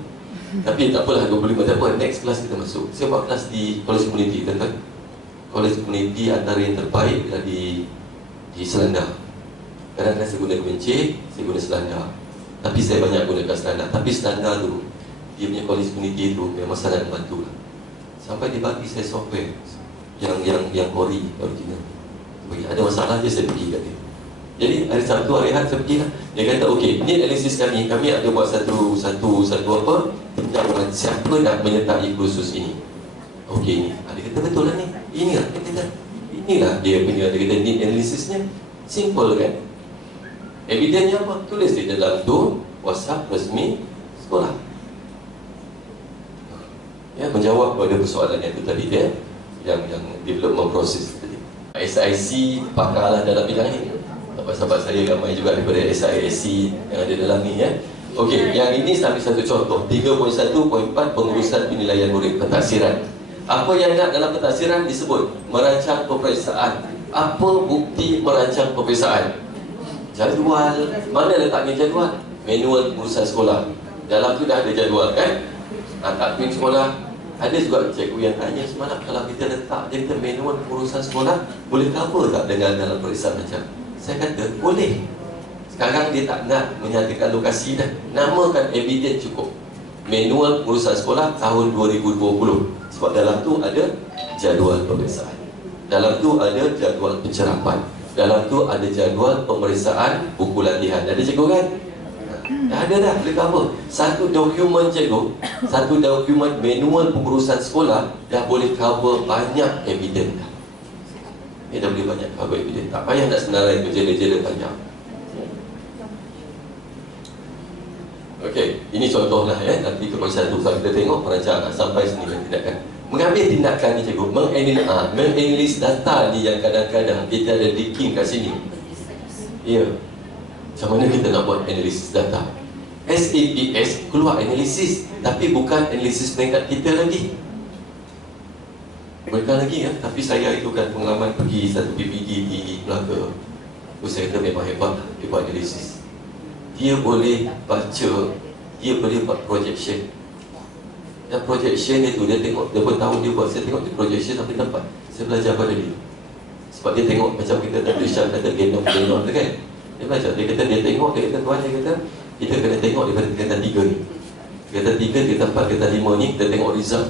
Tapi tak apalah, 25 tak apa. Next kelas kita masuk. Saya buat kelas di college community, tuan-tuan. College community antara yang terbaik adalah di Selanda. Kadang-kadang saya guna kebencik, saya guna Selanda. Tapi saya banyak gunakan Selanda. Tapi Selanda tu, dia punya college community tu memang sangat membantu lah. Sampai dia bagi saya software yang original. Ada masalah je saya pergi kat dia. Jadi hari Sabtu, hari Ahad saya pergi lah. Dia kata okey, ni analisis kami ada buat satu apa, tindakan siapa nak menyertai kursus ini. Okey ni, dia kata betul lah ni. Inilah dia kata, inilah dia punya, dia kata need analisisnya. Simple kan. Evidennya apa? Tulis di dalam tu WhatsApp resmi sekolah. Ya, menjawab pada persoalan yang itu tadi dia, yang development proses tadi. SIC pakarlah dalam bidang ini. Sahabat-sahabat saya ramai juga daripada SISC yang ada dalam ni ya. Okey, yang ini sambil satu contoh 3.1.4 pengurusan penilaian murid pentaksiran. Apa yang nak dalam pentaksiran disebut merancang peperiksaan. Apa bukti merancang peperiksaan? Jadual. Mana letaknya jadual? Manual pengurusan sekolah. Dalam tu dah ada jadual kan? Takvim sekolah, Ada juga cikgu yang tanya semalam, kalau kita letak dia kata manual pengurusan sekolah, boleh cover tak dengan dalam periksaan macam? Saya kata boleh. Sekarang dia tak nak menyatakan lokasi dah, namakan evidence cukup. Manual pengurusan sekolah tahun 2020. Sebab dalam tu ada jadual pemeriksaan, dalam tu ada jadual pencerapan, dalam tu ada jadual pemeriksaan buku latihan. Ada cikgu kan? Dah ada dah, boleh cover. Satu dokumen cikgu, satu dokumen manual pengurusan sekolah dah boleh cover banyak evidence dah. Dia dah boleh banyak cover evidence. Tak payah nak senarai berjela-jela panjang. Okey, ini contohlah ya. Nanti ke satu kita tengok perancangan sampai sini tindakan. Mengambil tindakan ni cikgu, menganalisis data ni yang kadang-kadang kita ada leaking kat sini. Ya. Macam mana kita nak buat analisis data? SAPS keluar analisis, tapi bukan analisis peringkat kita lagi. Bukan lagi ya. Tapi saya itu kan pengalaman pergi satu PPD di Melaka. Saya kata memang hebat, dia buat analisis. Dia boleh baca, dia boleh buat projection. Dan projection itu dia tengok, dia pun tahu dia buat. Saya tengok dia projection sampai tempat. Saya belajar pada dia. Sebab dia tengok macam kita kata Syam kata genom tu kan. Dia belajar, dia kata dia tengok, dia kata tuan, dia kata kita kena tengok daripada tingkatan 3 ni. Tingkatan 3, tingkatan 4, tingkatan 5 ni kita tengok result.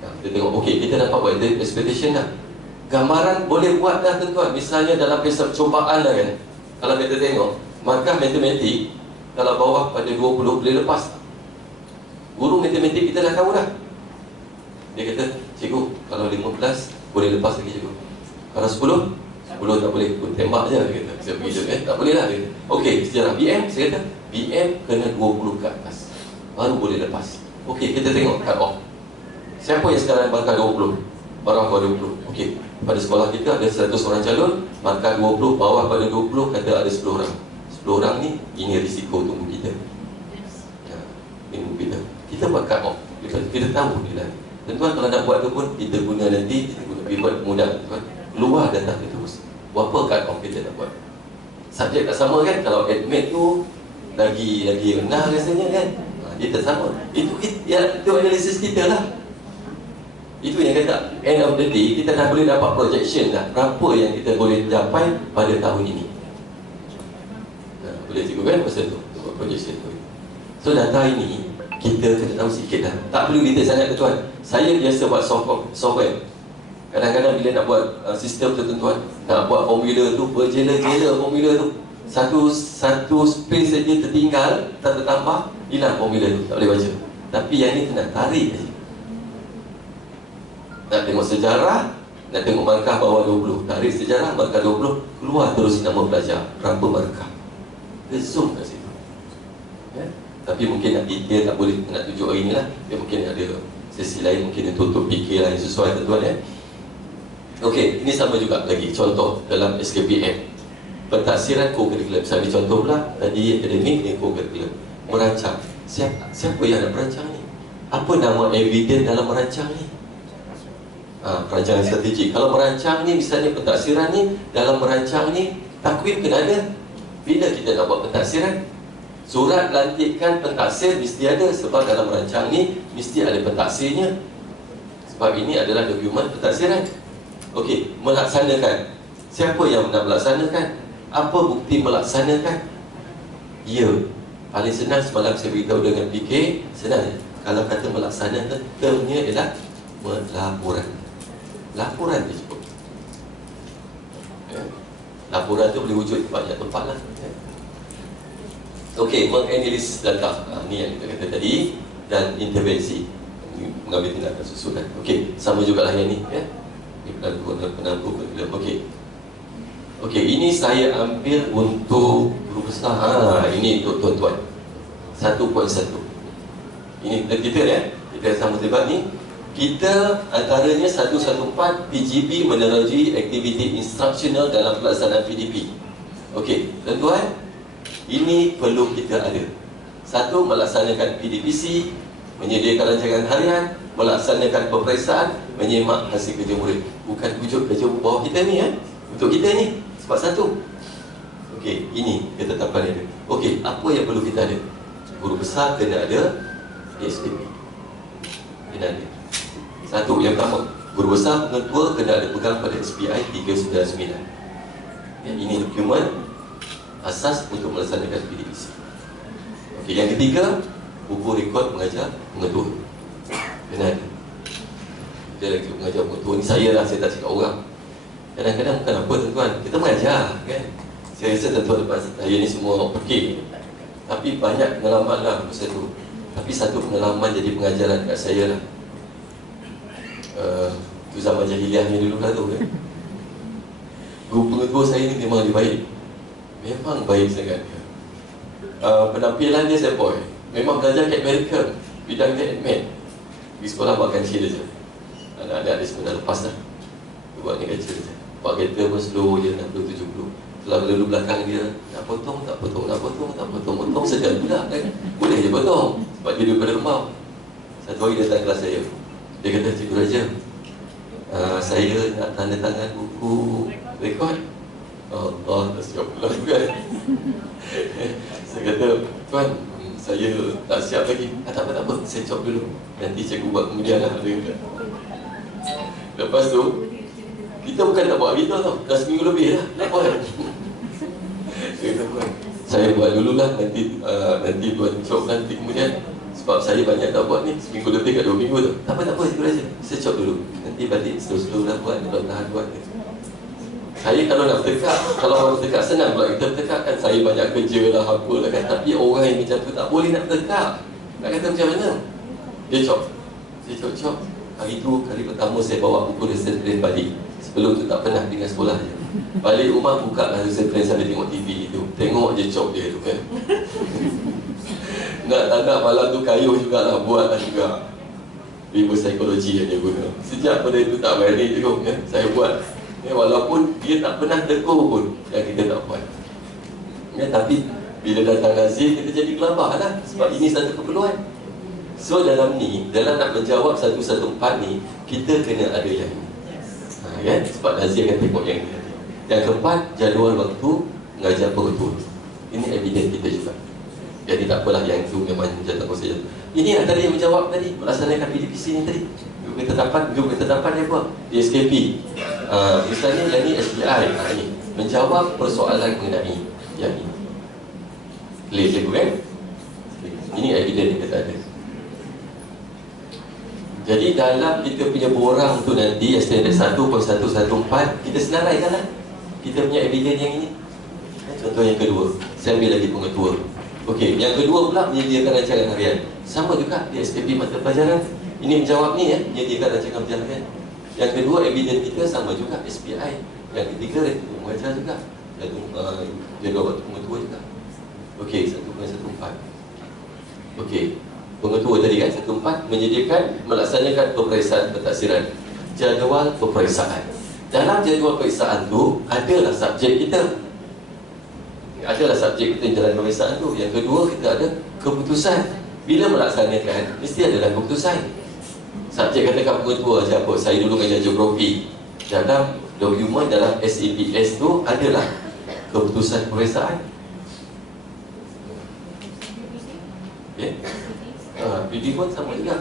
Kita tengok, okey, kita dapat buat expectation dah. Gambaran boleh buat dah tuan. Misalnya dalam percobaan dah kan. Kalau kita tengok, markah matematik kalau bawah pada 20 boleh lepas. Guru matematik kita dah tahu dah. Dia kata, cikgu, kalau 15 boleh lepas lagi cikgu. Kalau 10 tak boleh, pun tembak je. Dia kata, saya pergi je kan, tak boleh lah. Dia kata, okey, sejarah BM, saya kata BM kena 20 ke atas baru boleh lepas. Okey, kita tengok cut off. Siapa yang sekarang markah 20? Bawah pada 20. Okey, pada sekolah kita ada 100 orang calon, markah 20, bawah pada 20 kata ada 10 orang. 10 orang ni, ini risiko tunggu kita. Ya, tunggu kita. Kita buat cut off. Kita tahu dia lah. Tuan-tuan kalau nak buat tu pun kita guna nanti, kita guna pivot mudah tuan. Keluar data kita terus. Berapa cut off kita nak buat? Subjek tak sama kan? Kalau admit tu lagi rendah rasanya kan? Dia tak sama. Itu analisis kita lah. Itu yang kata end of the day kita dah boleh dapat projection dah berapa yang kita boleh capai pada tahun ini. Boleh cikgu kan pasal tu buat projection tu. So data ini kita kena tahu sikit dah. Tak perlu detail sangat tuan. Saya biasa buat software. Kadang-kadang bila nak buat sistem tertentuan, nak buat formula tu, berjela-jela formula tu. Satu space saja tertinggal, tak tertambah, hilang formula tu, tak boleh baca. Tapi yang ni kena tarik saja. Nak tengok sejarah, nak tengok markah bawah 20, tarik sejarah, markah 20, keluar terus nama pelajar, berapa markah. Dia zoom kat situ ya? Tapi mungkin nak detail tak boleh nak tunjuk hari ni lah. Dia mungkin ada sesi lain, mungkin dia tutup fikir lah yang sesuai tuan-tuan ya. Okey, ini sama juga lagi contoh dalam SKPM. Pentaksiran co-curriculum. Saya ambil contoh pula, tadi akademik ni co-curriculum. Merancang. Siapa yang nak merancang ni? Apa nama evidence dalam merancang ni? Perancangan strategi. Kalau merancang ni, misalnya pentaksiran ni, dalam merancang ni, takwim kena ada. Bila kita nak buat pentaksiran? Surat lantikan pentaksir mesti ada. Sebab dalam merancang ni, mesti ada pentaksirnya. Sebab ini adalah dokumen pentaksiran. Okey, melaksanakan. Siapa yang nak melaksanakan? Apa bukti melaksanakan? Ya, paling senang semalam saya beritahu dengan PK. Senang. Kalau kata melaksanakan, termnya ialah melaporan. Laporan dia cukup ya. Laporan tu boleh wujud di banyak tempat lah ya. Okey, menganalisis data ni yang kita kata tadi. Dan intervensi, mengambil tindakan susulan. Okey, sama jugalah yang ni ya. Penangguh. Okey, ini saya ambil untuk guru besar. Ini untuk tuan-tuan 1.1. Ini kita ya. Kita sama terlibat ni. Kita antaranya 114 PGP menerogi aktiviti instruksional dalam pelaksanaan PDP. Okey, tuan-tuan, ini perlu kita ada. Satu, melaksanakan PDPC, menyediakan rancangan harian, melaksanakan peperiksaan, menyemak hasil kerja murid. Bukan wujud kerja bawah kita ni ya. Untuk kita ni, sebab satu. Okey, ini ketetapan dia. Okey, apa yang perlu kita ada? Guru besar kena ada SPP. kena ada. Satu, yang pertama, guru besar pengetua kena ada pegang pada SPI 399. Ini dokumen asas untuk melaksanakan PDPC. Okey, yang ketiga, buku rekod mengajar pengetua kena ada. Dia lagi mengajar pengetua ni saya lah, saya tak cakap orang. Kadang-kadang bukan apa tuan-tuan, kita mengajar kan. Saya rasa tuan-tuan depan saya ni semua okey, tapi banyak pengalaman lah masa tu. Tapi satu pengalaman jadi pengajaran kat saya lah. Tu zaman jahiliah ni dulu lah tu kan. Guru pengetua saya ni memang dia baik. Memang baik sangat. Penampilan dia saya boy. Memang belajar kat Amerika. Bidang dia admin. Pergi sekolah buat kancil je. Anak-anak dia semua dah lepas dah. Buat ni kancil je. Buat kereta pun slow je 60-70. Lalu belakang dia, nak potong, tak potong, nak potong, tak potong. Potong segan pula kan. Boleh je potong. Sebab dia duduk pada rumah. Satu hari datang kelas saya. Dia kata, Cikgu Raja, saya nak tanda tangan buku rekod. Allah, dah siap pula kan. Saya kata, Tuan, saya tak siap lagi. Tak apa, saya cop dulu. Nanti cikgu buat kemudian lah. Dia kata. Lepas tu, kita bukan tak buat kita tau. Dah seminggu lebih dah. Nak buat. Dia kata, Tuan, saya buat dululah. Nanti Tuan cop nanti kemudian. Sebab saya banyak tak buat ni. Seminggu lebih kat 2 minggu tu. Tak apa, Cikgu Raja. Saya cop dulu. Nanti balik slow-slow lah buat. Kalau tahan buat. Saya kalau nak bertekak, kalau orang bertekak senang pula kita bertekak kan. Saya banyak kerja lah, apa lah kan. Tapi orang yang macam tu tak boleh nak bertekak. Nak kata macam mana? Dia cop. Dia cop. Hari tu, kali pertama saya bawa buku lesson plan balik. Sebelum tu tak pernah tinggal sekolah je. Balik rumah buka lah lesson plan sambil tengok TV tu. Tengok je cop dia tu kan. Nak malam tu kayuh jugalah, buat lah juga. Reverse psikologi yang dia guna. Sejak pada itu tak balik je kan. Saya buat. Walaupun dia tak pernah tegur pun yang kita tak buat. Tapi bila datang Nazir, kita jadi gelabah lah. Sebab ini satu keperluan. So dalam ni, dalam nak menjawab 114 ni, kita kena ada yang ni. Kan? Sebab Nazir akan tengok yang ni. Yang keempat, jadual waktu mengajar pengetua. Ini evidence kita juga. Jadi tak apalah yang itu memang jatuh saja. Ini yang tadi yang menjawab tadi, melaksanakan PDPC ni tadi. Guru ketetapan dia apa? DSKP. Misalnya yang ni SPI. Ini menjawab persoalan mengenai yang ini. Clear cikgu kan? Ini evidence yang kita ada. Jadi dalam kita punya borang tu nanti standard 1.114, kita senaraikan lah kita punya evidence yang ini. Contoh yang kedua, saya ambil lagi pengetua. Okey, yang kedua pula menyediakan rancangan harian. Sama juga di SPP mata pelajaran. Ini menjawab ni menyediakan rancangan harian. Yang kedua evidence kita sama juga SPI. Yang ketiga mengajar juga. Jaga waktu pengetua juga. Okey, 1.14. Okey, pengetua tadi kan 1.4 menyediakan melaksanakan peperiksaan pentaksiran. Jadual peperiksaan. Dalam jadual peperiksaan tu adalah subjek kita. Adalah subjek kita jalan pemeriksaan tu. Yang kedua, kita ada keputusan. Bila melaksanakan, mesti adalah keputusan. Subjek katakan pengetua macam apa? Saya dulu mengajar geografi. Dalam dokumen dalam SAPS tu adalah keputusan pemeriksaan. BB pun sama juga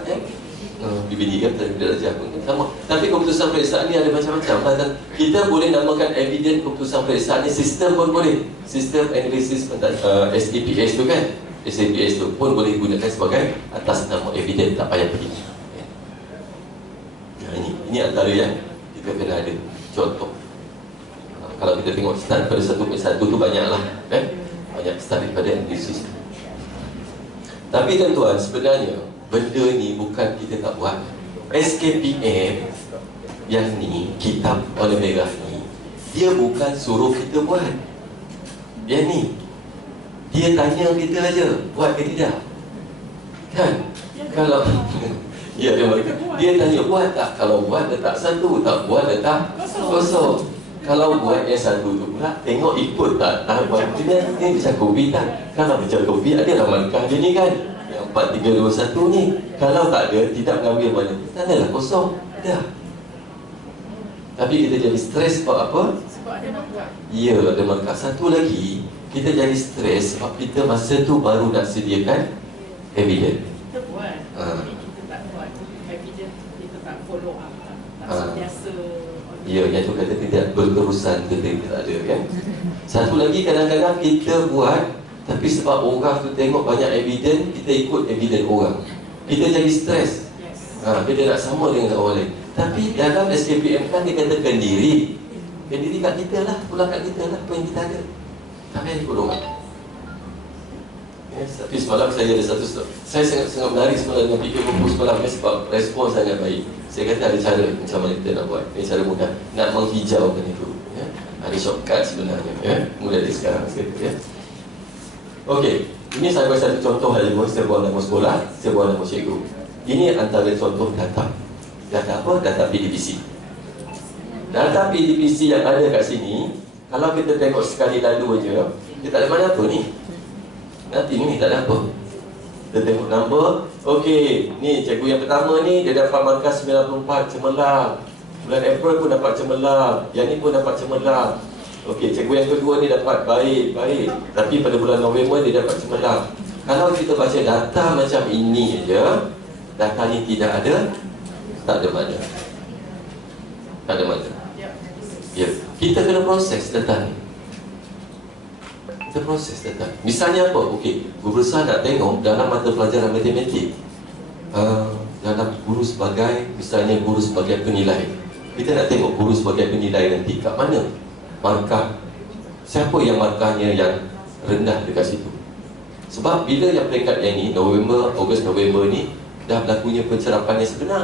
BBD kan darjah pun sama. Tapi keputusan pemeriksaan ni ada macam-macam lah. Dan kita boleh namakan evidence keputusan pemeriksaan ni sistem pun boleh. Sistem analisis SAPS tu kan. SAPS tu pun boleh digunakan sebagai atas nama evidence, tak payah pergi. Ini antara yang kita kena ada contoh. Kalau kita tengok start pada 1.1 tu banyaklah kan. Banyak start daripada analisis. Tapi tuan-tuan, sebenarnya benda ni bukan kita tak buat. SKPM yang ni, kitab warna merah ni, dia bukan suruh kita buat. Yang ni dia tanya kita aja, buat ke tidak? Kan? Kalau ya, dia tanya buat tak? Kalau buat letak satu, tak buat letak kosong. Kalau buat yang satu tu pula, tengok ikut tak? Ini macam COVID tak? Kalau macam COVID ada ramalkah dia ni kan? Yang 4321 ni. Kalau tak ada, tidak mengambil mana? Tandalah kosong. Dah. Tapi kita jadi stres sebab apa? Sebab ada nak buat. Ya, ada markah. Satu lagi, kita jadi stres sebab kita masa tu baru nak sediakan evidence. Kita buat. Tapi kita tak buat. Evidence tak follow up, tak biasa. Ya, yang tu kata tidak berurusan, kita tak ada kan. Satu lagi kadang-kadang kita buat, tapi sebab orang tu tengok banyak evidence, kita ikut evidence orang. Kita jadi stres. Kita nak sama dengan orang lain. Tapi dalam SKPM kan dia katakan diri. Diri kat kita lah, pulang kat kita lah, apa yang kita ada. Tak payah ikut orang. Yes, tapi semalam saya ada satu, saya sangat menarik semalam dengan fikir buku semalam ni sebab respon sangat baik. Saya kata ada cara macam mana kita nak buat. Ini cara mudah nak menghijaukan itu, ya. Ada shortcut sebenarnya, ya. Mudah dari sekarang ya. Okey, ini saya buat satu contoh hari ini. Saya buat nama sekolah, saya buat nama cikgu. Ini antara contoh data. Data apa? Data PDPC. Data PDPC yang ada kat sini, kalau kita tengok sekali lalu aja, dia tak ada mana apa ni. Nanti ni tak ada apa. Kita tengok nombor. Okey, ni cikgu yang pertama ni dia dapat markah 94, cemerlang. Bulan April pun dapat cemerlang. Yang ni pun dapat cemerlang. Okey, cikgu yang kedua ni dapat baik. Tapi pada bulan November dia dapat cemerlang. Kalau kita baca data macam ini aja, data ni tidak ada, tak ada mana. Tak ada mana. Ya, kita kena proses data ni. Kita proses data. Misalnya apa? Okey, guru besar nak tengok dalam mata pelajaran matematik, dalam guru sebagai, misalnya guru sebagai penilai. Kita nak tengok guru sebagai penilai nanti kat mana markah, siapa yang markahnya yang rendah dekat situ. Sebab bila yang peringkat yang ni, Ogos November ni, dah berlakunya pencerapan yang sebenar.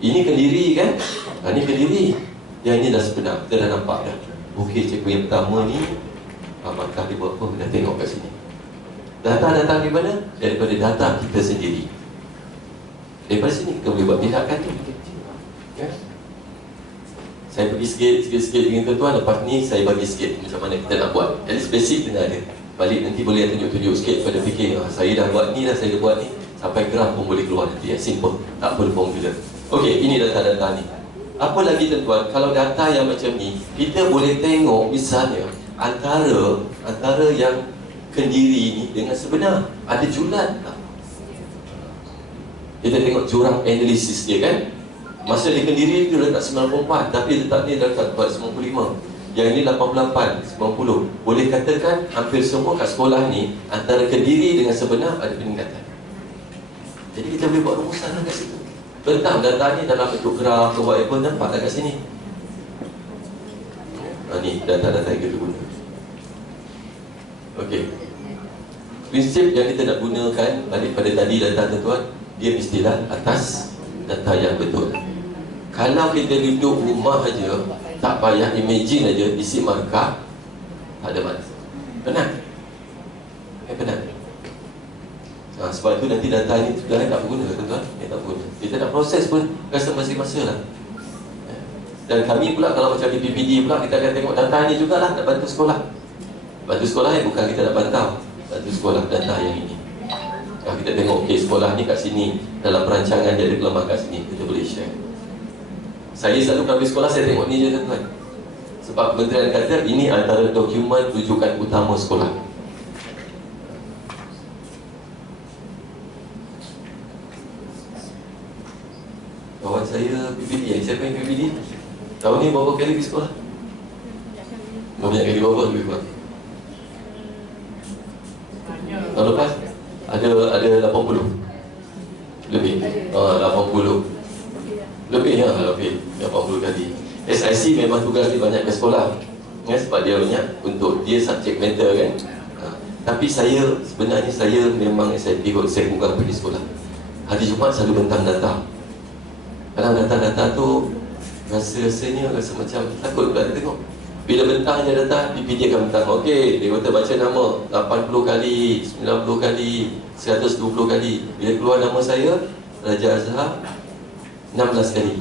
Ini kendiri kan? Ini kendiri. Yang ini dah sebenar. Kita dah nampak dah. Okey, cikgu yang pertama ni, markah dia buat apa? Dah tengok kat sini. Data datang di mana? Daripada data kita sendiri. Daripada sini kita boleh buat tindakan tu. Ya? Saya pergi sikit dengan tuan-tuan. Lepas ni saya bagi sikit macam mana kita nak buat. At least basic kena ada. Balik nanti boleh tunjuk-tunjuk sikit pada fikir, saya dah buat ni dah, saya dah buat ni. Sampai graf pun boleh keluar nanti. Simple. Tak perlu formula. Okey, ini data-data ni. Apa lagi tuan-tuan? Kalau data yang macam ni, kita boleh tengok misalnya antara yang kendiri ni dengan sebenar. Ada julat tak? Kita tengok jurang analisis dia kan. Masa dia kendiri dia letak 94, tapi letak ni letak 95. Yang ini 88, 90. Boleh katakan hampir semua kat sekolah ni antara kendiri dengan sebenar ada peningkatan. Jadi kita boleh buat rumusan kat situ. Bentang data ni dalam bentuk graf atau whatever, nampak tak kat sini? Ni data-data yang kita guna. Okey. Prinsip yang kita nak gunakan balik pada tadi data tuan-tuan, dia mestilah atas data yang betul. Kalau kita duduk rumah aja, tak payah imagine aja isi markah, tak ada mana. Penat. Penat. Sebab itu nanti data ni sudah tak berguna tuan-tuan. Tak berguna. Kita nak proses pun rasa masa-masa lah. Dan kami pula kalau macam di PPD pula, kita akan tengok data ni jugalah nak bantu sekolah. Bantu sekolah yang bukan kita nak bantau. Bantu sekolah data yang ini. Kalau kita tengok, okey, sekolah ni kat sini, dalam perancangan dia ada kelemahan kat sini, kita boleh share. Saya selalu kalau di sekolah, saya tengok ni je tuan-tuan. Sebab kementerian kata ini antara dokumen rujukan utama sekolah. Kawan saya PPD, siapa yang PPD? Tahun ni berapa kali pergi sekolah? Banyak kali berapa lebih kurang? Tahun lepas? Ada 80 lebih. 80 lebih ya, lebih 80 kali. SIC memang tugas dia banyak ke sekolah ya, sebab dia banyak untuk dia subjek matter kan. Tapi sebenarnya saya memang SIP kot, saya kurang pergi sekolah. Hari Jumaat selalu bentang data. Kadang data-data tu rasanya rasa macam takut pula dia tengok. Bila bentang je data, PPD akan bentang. Okey, dia kata baca nama 80 kali, 90 kali, 120 kali. Bila keluar nama saya, Raja Azhar 16 kali.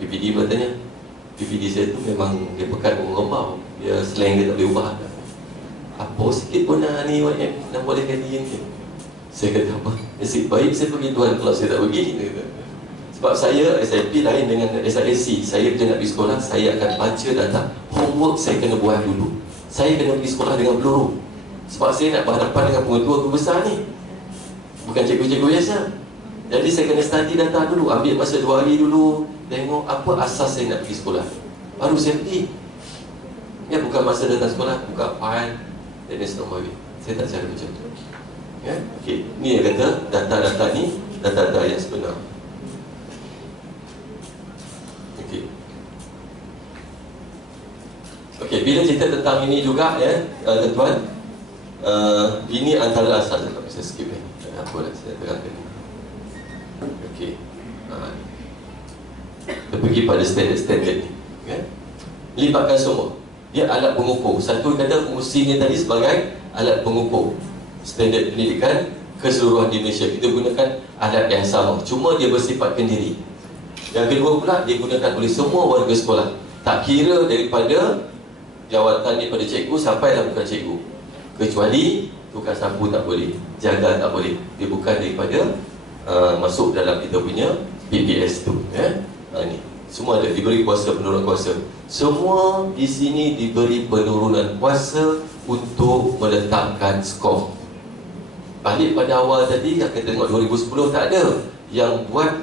PPD pula tanya. PPD saya tu memang dia pekat mengembau. Dia slang dia tak boleh ubah. Apa sikit pun ni YM 60 kali ni. Saya kata apa? Nasib baik saya pergi tuan kalau saya tak pergi. Sebab saya SIP lain dengan SIC. Saya bila nak pergi sekolah, saya akan baca data. Homework saya kena buat dulu. Saya kena pergi sekolah dengan peluru. Sebab saya nak berhadapan dengan pengetua guru besar ni. Bukan cikgu-cikgu biasa. Jadi saya kena study data dulu, ambil masa 2 hari dulu, tengok apa asas saya nak pergi sekolah, baru saya pergi. Ya, bukan masa datang sekolah, buka file, dan normal way. Saya tak cara macam tu. Ya, okey. Ni yang kata data-data ni data-data yang sebenar. Okey. Okey, bila cerita tentang ini juga ya, tuan-tuan, ini antara asas. Saya skip ni. Tak apa dah, saya terangkan ni. Okey. Kita pergi pada standard ni. Ya. Libatkan semua. Dia alat pengukur. Satu kata fungsinya tadi sebagai alat pengukur standard pendidikan keseluruhan di Malaysia. Kita gunakan alat yang sama, cuma dia bersifat kendiri. Yang kedua pula, dia gunakan oleh semua warga sekolah, tak kira daripada jawatan daripada cikgu sampai lah bukan cikgu. Kecuali tukar sapu tak boleh, jaga tak boleh. Dia bukan daripada masuk dalam kita punya PPS tu ya. Ini semua ada diberi kuasa, penurunan kuasa. Semua di sini diberi penurunan kuasa untuk meletakkan skor. Balik pada awal tadi, yang kita tengok 2010 tak ada. Yang buat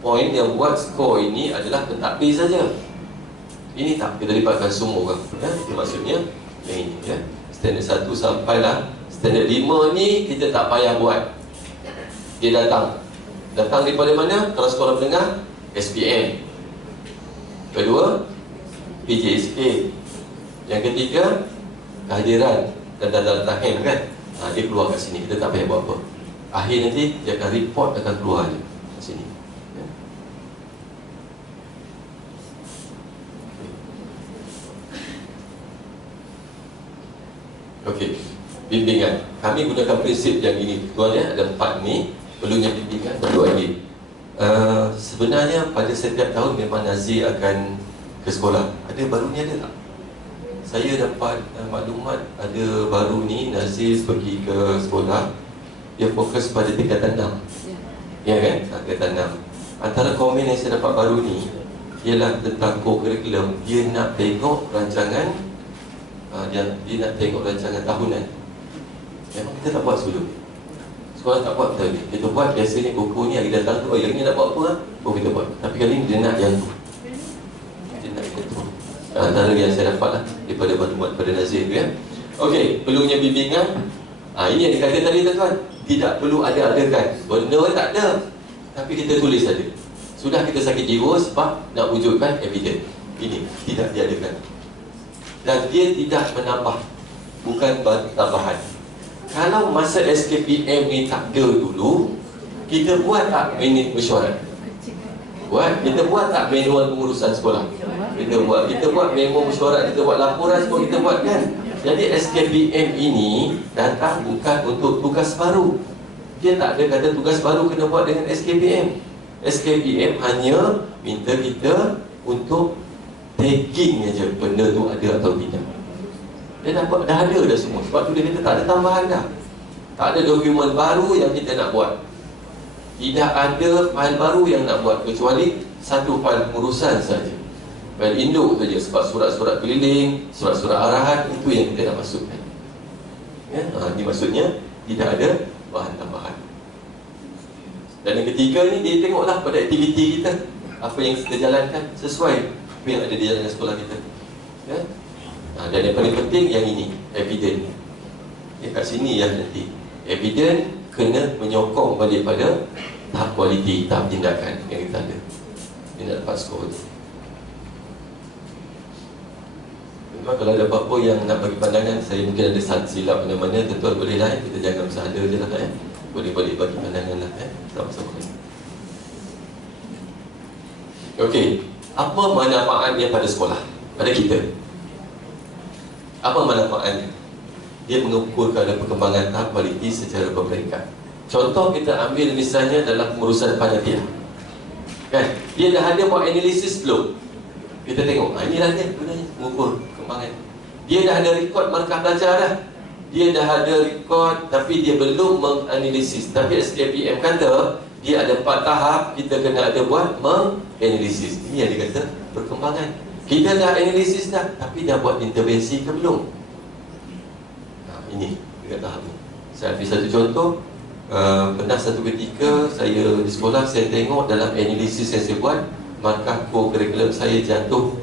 poin, yang buat skor ini adalah pentadbir saja. Ini tak, kita libatkan semua orang ya. Itu maksudnya yang ini ya. Standard 1 sampailah standard 5 ni kita tak payah buat. Dia datang daripada mana? Kalau sekolah menengah, SPM. Kedua, PJSK. Yang ketiga, kehadiran dan data takhir kan. Dia keluar kat sini, kita tak payah buat apa. Akhir nanti dia akan report, akan keluar je kat sini ya. Okey, bimbingan. Kami gunakan prinsip yang ini tuan ya, ada 4 ni. Perlunya bimbingan, perlu lagi. Sebenarnya pada setiap tahun memang Nazir akan ke sekolah. Ada baru ni ada tak? Saya dapat maklumat ada baru ni Nazir pergi ke sekolah. Dia fokus pada tingkatan 6. Ya kan? Tingkatan 6. Antara komen yang saya dapat baru ni ialah tentang co-curriculum. Dia nak tengok rancangan dia nak tengok rancangan tahunan. Memang kita tak buat sebelum. Sekolah tak buat betul. Kita buat biasanya buku ni hari datang tu, yang ni nak buat apa? Kita buat. Tapi kali ni dia nak yang tu. Dia nak yang tu. Antara yang saya dapat lah daripada maklumat pada Nazir tu ya. Okey, perlunya bimbingan. Ini yang dikata tadi tuan-tuan. Tidak perlu ada-adakan. Benda tak ada. Tapi kita tulis saja. Sudah kita sakit jiwa sebab nak wujudkan evidence. Ini tidak diadakan. Dan dia tidak menambah, bukan tambahan. Kalau masa SKPM ni tak ada dulu, kita buat tak minit mesyuarat? Kita buat tak manual pengurusan sekolah? Kita buat memo mesyuarat, kita buat laporan sekolah, kita buat kan? Jadi SKPM ini datang bukan untuk tugas baru. Dia tak ada kata tugas baru kena buat dengan SKPM. SKPM hanya minta kita untuk tagging aja benda tu ada atau tidak. Dia dah ada dah semua. Sebab tu dia kata tak ada tambahan dah. Tak ada dokumen baru yang kita nak buat. Tidak ada fail baru yang nak buat, kecuali satu fail pengurusan saja. Fail induk saja. Sebab surat-surat keliling, surat-surat arahan, itu yang kita nak masukkan ya? Ini maksudnya tidak ada bahan tambahan. Dan yang ketiga ni, dia tengoklah pada aktiviti kita, apa yang kita jalankan sesuai apa yang ada di dalam sekolah kita ya? Dan yang paling penting yang ini, evidence. Kat sini yang nanti evidence kena menyokong balik pada tahap kualiti, tahap tindakan yang kita ada. Dia nak dapat skor tu. Kalau ada apa-apa yang nak bagi pandangan, saya mungkin ada silap mana-mana, tentu boleh lah. Kita jangan bersahada je lah ya. Boleh-boleh bagi pandangan lah ya. Sama-sama. Okey, apa manfaatnya pada sekolah, pada kita? Apa manfaatnya? Dia mengukur kadar perkembangan tahap kualiti secara berperingkat. Contoh kita ambil misalnya dalam pengurusan panitia kan? Dia dah ada buat analisis belum? Kita tengok, inilah dia gunanya mengukur perkembangan. Dia dah ada rekod markah belajar dah. Dia dah ada rekod, tapi dia belum menganalisis. Tapi SKPM kata dia ada 4 tahap, kita kena ada buat menganalisis. Ini yang dia kata perkembangan. Kita dah analisis dah, tapi dah buat intervensi ke belum? Ini dekat tahap ni. Saya ambil satu contoh. Pernah satu ketika saya di sekolah, saya tengok dalam analisis yang saya buat, markah co-curriculum saya jatuh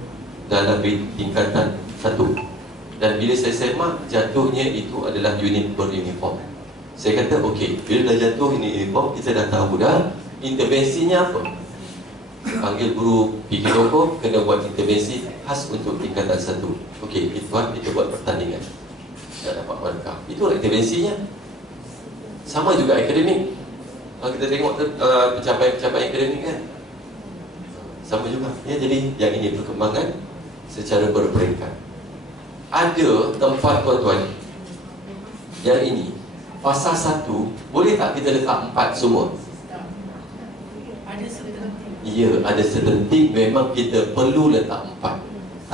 dalam tingkatan 1. Dan bila saya semak, jatuhnya itu adalah unit beruniform. Saya kata, okey, bila dah jatuh unit uniform, kita dah tahu dah intervensinya apa. Panggil guru pergi toko, kena buat intervensi khas untuk tingkatan 1. Okey, kita buat pertandingan, nak dapat markah. Itu intervensinya. Sama juga akademik. Kalau kita tengok pencapaian akademik kan, sama juga ya. Jadi yang ini perkembangan secara berperingkat. Ada tempat tuan-tuan, yang ini fasa 1, boleh tak kita letak 4 semua? Ada setentik. Ya, ada setentik memang kita perlu letak 4.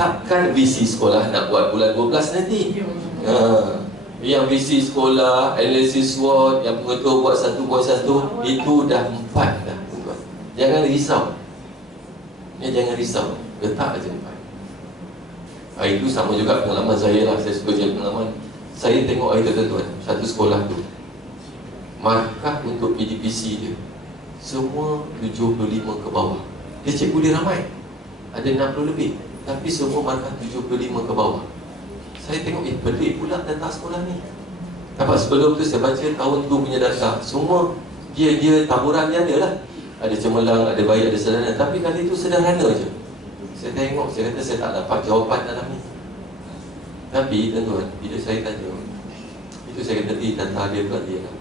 Takkan visi sekolah nak buat bulan 12 nanti. Yang visi sekolah, analisis SWOT, yang pengetua buat 1.1, itu dah 4 dah, tuan-tuan. Jangan risau. Ya, jangan risau. Letak aja 4. Itu sama juga pengalaman saya lah. Saya suka jadi pengalaman. Saya tengok itu, tuan-tuan, satu sekolah tu, markah untuk PDPC dia semua 75 ke bawah. Dia cikgu dia ramai, ada 60 lebih, tapi semua markah 75 ke bawah. Saya tengok, pelik pula data sekolah ni. Dapat sebelum tu saya baca tahun tu punya data, semua dia taburan dia ada lah. Ada cemerlang, ada baik, ada sederhana. Tapi kali itu sederhana je. Saya tengok, saya kata saya tak dapat jawapan dalam ni. Tapi tuan-tuan, bila saya tanya, itu saya kata data dia tu dia lah.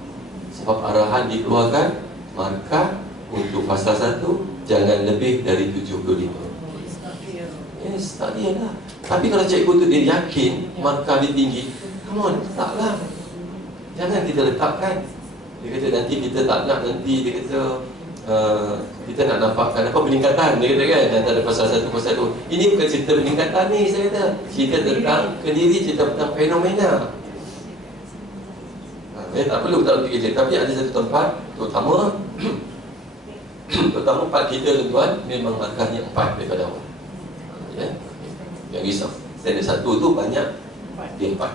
Sebab arahan dikeluarkan, markah untuk fasa 1 jangan lebih dari 75. Yes, tak dia lah. Tapi kalau cikgu tu dia yakin markah dia tinggi, come on, letaklah. Jangan kita letakkan. Dia kata nanti kita tak nak, nanti dia kata kita nak nampakkan apa peningkatan. Dia kata kan, antara fasa 1 fasa 2. Ini bukan cerita peningkatan ni, saya kata. Cerita tentang kendiri, cerita tentang fenomena. Tak perlu tak pergi kerja. Tapi ada satu tempat, terutama pertama 4 kita tuan-tuan, memang markahnya 4 daripada awal. Ya? Yang risau. Standard 1 tu banyak, dia 4.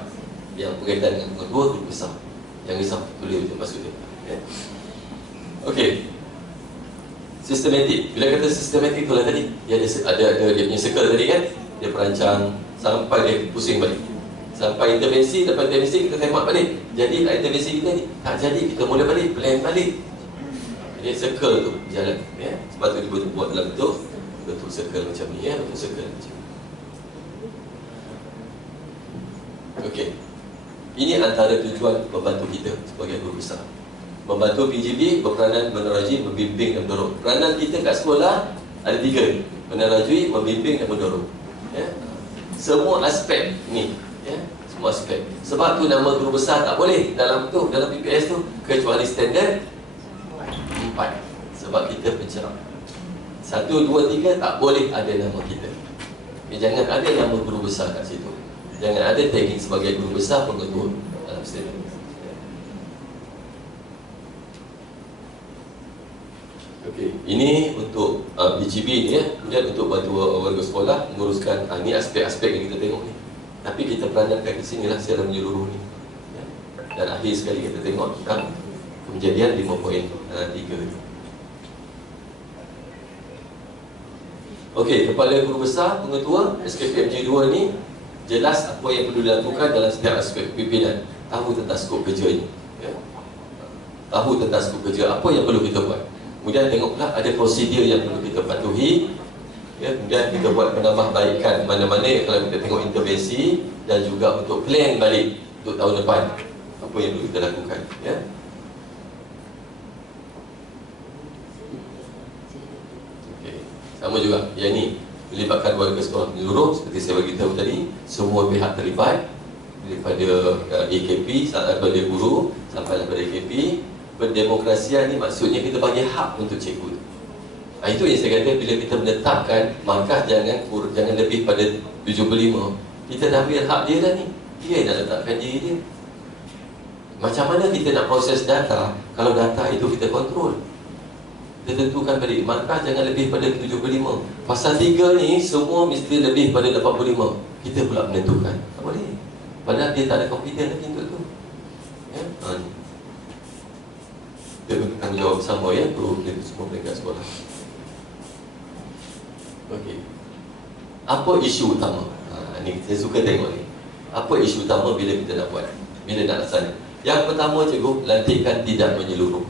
Yang berkaitan dengan pengetua tu besar. Yang risau, tulis je maksudnya. Ya? Okey. Sistematik. Bila kata sistematik tu lah tadi, dia ada dia punya circle tadi kan. Dia perancang sampai dia pusing balik. Sampai intervensi, lepas intervensi kita tembak balik. Jadi intervensi kita ni tak jadi, kita mula balik, plan balik. Jadi circle tu jalan, ya. Sebab tu dia buat dalam bentuk circle macam ni, ya, bentuk circle macam ni. Okey. Ini antara tujuan membantu kita sebagai guru besar. Membantu PGB berperanan menerajui, membimbing dan mendorong. Peranan kita kat sekolah ada 3. Menerajui, membimbing dan mendorong. Ya. Semua aspek ni, ya, semua aspek. Sebab tu nama guru besar tak boleh dalam PPS tu, kecuali standard 4. Sebab kita pencerah. 1, 2, 3 tak boleh ada nama kita. Jangan ada nama guru besar kat situ. Jangan ada tagging sebagai guru besar pengetua dalam standard. Okey, ini untuk PGB ni, ya. Kemudian untuk bantu warga sekolah menguruskan ini aspek-aspek yang kita tengok ni. Tapi kita peranankan di sinilah secara menyeluruh ni, ya. Dan akhir sekali kita tengok tentang kejadian 5.3 ni. Okey, kepala guru besar pengetua SKPMG 2 ni jelas apa yang perlu dilakukan dalam setiap aspek pimpinan. Tahu tentang skop kerja ni, ya. Tahu tentang skop kerja, apa yang perlu kita buat. Kemudian tengok pula ada prosedur yang perlu kita patuhi, ya. Kemudian kita buat penambahbaikan mana-mana kalau kita tengok intervensi, dan juga untuk plan balik untuk tahun depan apa yang perlu kita lakukan, ya. Okay. Sama juga yang ni melibatkan warga sekolah menyeluruh. Seperti saya beritahu tadi, semua pihak terlibat, daripada AKP, daripada guru sampai daripada AKP. Berdemokrasia ni maksudnya kita bagi hak untuk cikgu. Itu yang saya kata, bila kita menetapkan markah jangan lebih pada 75, kita dah ambil hak dia dah ni. Dia nak letakkan diri dia. Macam mana kita nak proses data kalau data itu kita kontrol? Kita tentukan balik, markah jangan lebih pada 75. Pasal 3 ni semua mesti lebih pada 85. Kita pula menentukan. Tak boleh. Padahal dia tak ada confidence lagi untuk tu, ya? Kita bertanggungjawab bersama ya, guru kita semua peringkat sekolah. Okey. Apa isu utama? Ni saya suka tengok ni. Apa isu utama bila kita nak buat? Bila nak laksana? Yang pertama cikgu, lantikan tidak menyeluruh.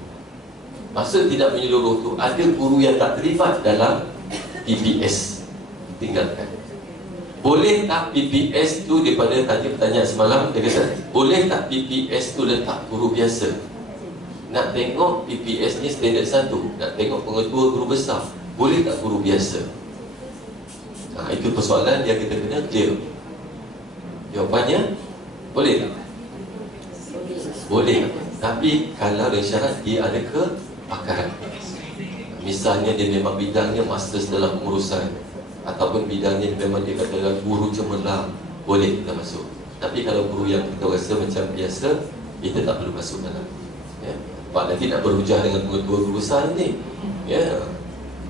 Maksud tidak menyeluruh tu, ada guru yang tak terlibat dalam PPS, tinggalkan. Boleh tak PPS tu, daripada tadi pertanyaan semalam, dia kata, boleh tak PPS tu letak guru biasa? Nak tengok PPS ni standard 1, nak tengok pengetua guru besar, boleh tak guru biasa? Itu persoalan yang kita kena clear. Jawapannya, boleh tak? Boleh. Tapi kalau ada syarat dia ada kepakaran. Misalnya dia memang bidangnya masters dalam pengurusan, ataupun bidangnya memang dia katakan guru cemerlang, boleh kita masuk. Tapi kalau guru yang kita rasa macam biasa, kita tak perlu masuk dalam. Ya. Pak nanti nak berhujah dengan pengetua guru besar ni. Ya.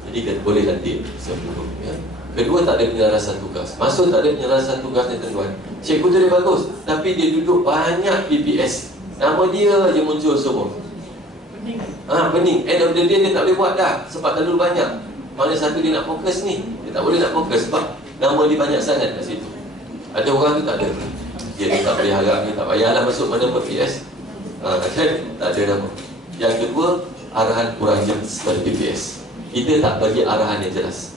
Jadi kita boleh nanti sebelum. Ya. Kedua, tak ada penyelarasan tugas. Maksud tak ada penyelarasan tugas ni tuan-tuan, cikgu tu dia bagus, tapi dia duduk banyak PPS, nama dia je muncul semua. Pening. End of the day dia tak boleh buat dah, sebab terlalu banyak. Mana satu dia nak fokus ni, dia tak boleh nak fokus sebab nama dia banyak sangat kat situ. Ada orang tu tak ada, dia tak boleh harap, dia tak payahlah masuk mana PPS. Tak ada nama. Yang kedua, arahan kurang jelas pada PPS. Kita tak bagi arahan yang jelas.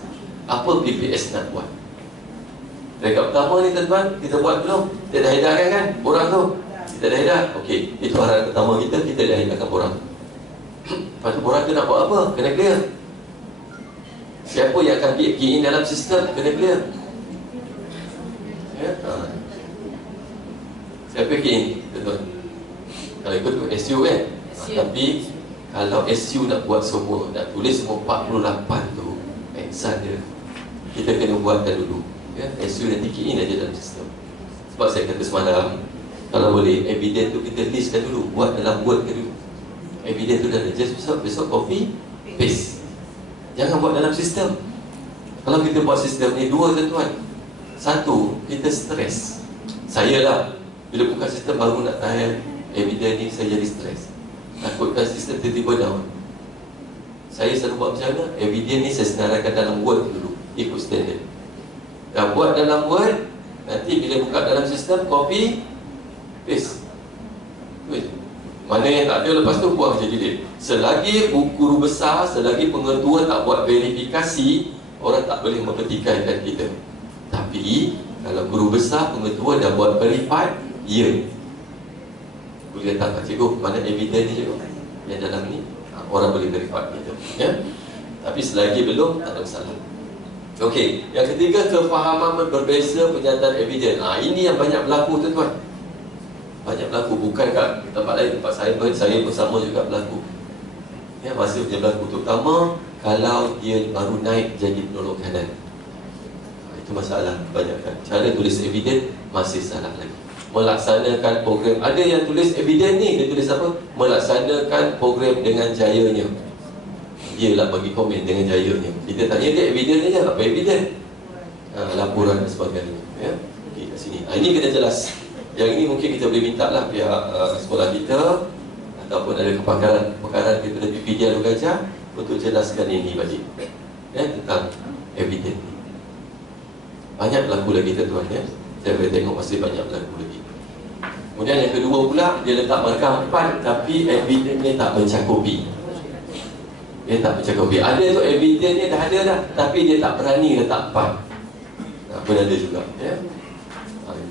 Apa PPS nak buat? Rekat pertama ni tuan-tuan, kita buat belum? Kita dah edarkan kan borang tu? Kita dah edar? Okey, itu arahan pertama kita, kita dah edarkan borang. Lepas tu borang tu nak buat apa? Kena clear. Siapa yang akan key in dalam sistem, kena clear. Ya? Siapa key in? Tuan-tuan, kalau ikut tu SU kan? Tapi kalau SU nak buat semua, nak tulis semua 48 tu, insan dia, kita kena buatkan dulu. Ya? SU nanti key in aja dalam sistem. Sebab saya kata semalam, kalau boleh, evidence tu kita listkan dulu, buat dalam Word ke dulu. Evidence tu dah ada, just besok copy, paste. Jangan buat dalam sistem. Kalau kita buat sistem ni, dua tuan-tuan. Satu, kita stres. Saya lah, bila buka sistem baru nak tahan evidence ni, saya jadi stres. Takutkan sistem tiba-tiba down. Saya selalu buat macam mana? Evidence ni saya senaraikan dalam Word dulu, ikut standard. Dah buat dalam Word, nanti bila buka dalam sistem, copy, paste. Tu je. Mana yang tak ada, lepas tu buang je delete. Selagi guru besar, selagi pengetua tak buat verifikasi, orang tak boleh mempertikaikan kita. Tapi kalau guru besar, pengetua dah buat verified, ya, boleh datang kat cikgu, mana evidence ni cikgu yang dalam ni, orang boleh verify kita. Ya? Tapi selagi belum, tak ada masalah. Okey, yang ketiga, kefahaman berbeza penyataan evidence. Ini yang banyak berlaku tuan-tuan. Banyak berlaku, bukan kat tempat lain, tempat saya pun sama juga berlaku. Ya, masih dia berlaku, terutama kalau dia baru naik jadi penolong kanan. Itu masalah kebanyakan. Cara tulis evidence masih salah lagi. Melaksanakan program, ada yang tulis evidence ni, dia tulis apa? Melaksanakan program dengan jayanya. Dia lah bagi komen dengan jayanya. Kita tanya dia evidence ni je, apa evidence? Laporan dan sebagainya. Ya? Okey, kat sini. Ini kena jelas. Yang ini mungkin kita boleh minta lah pihak sekolah kita ataupun ada kepakaran kita dari PPD Alur Gajah untuk jelaskan ini balik, ya, tentang evidence ni. Banyak berlaku lagi tuan-tuan, ya. Saya boleh tengok masih banyak berlaku lagi. Kemudian yang kedua pula, dia letak markah 4 tapi evidence ni tak mencakupi. Dia tak mencakupi. Ada tu evidence ni dah ada dah, tapi dia tak berani letak 4. Pun ada juga, ya.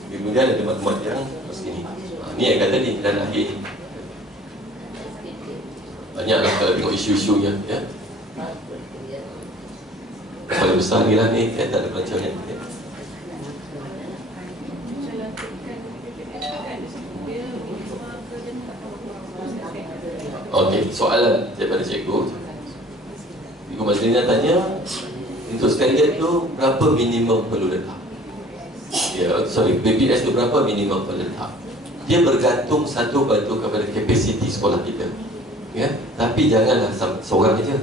Kemudian ada maklumat yang macam ni. Ni yang kata ni dan akhir ni. Banyaklah kalau tengok isu-isunya, ya. Paling besar ni lah ni, tak ada pelancaran, ya. Okey, soalan daripada cikgu. Cikgu Mazlina tanya, untuk standard tu berapa minimum perlu letak? BPS tu berapa minimum perlu letak? Dia bergantung satu bantu kepada kapasiti sekolah kita. Ya, tapi janganlah seorang aja.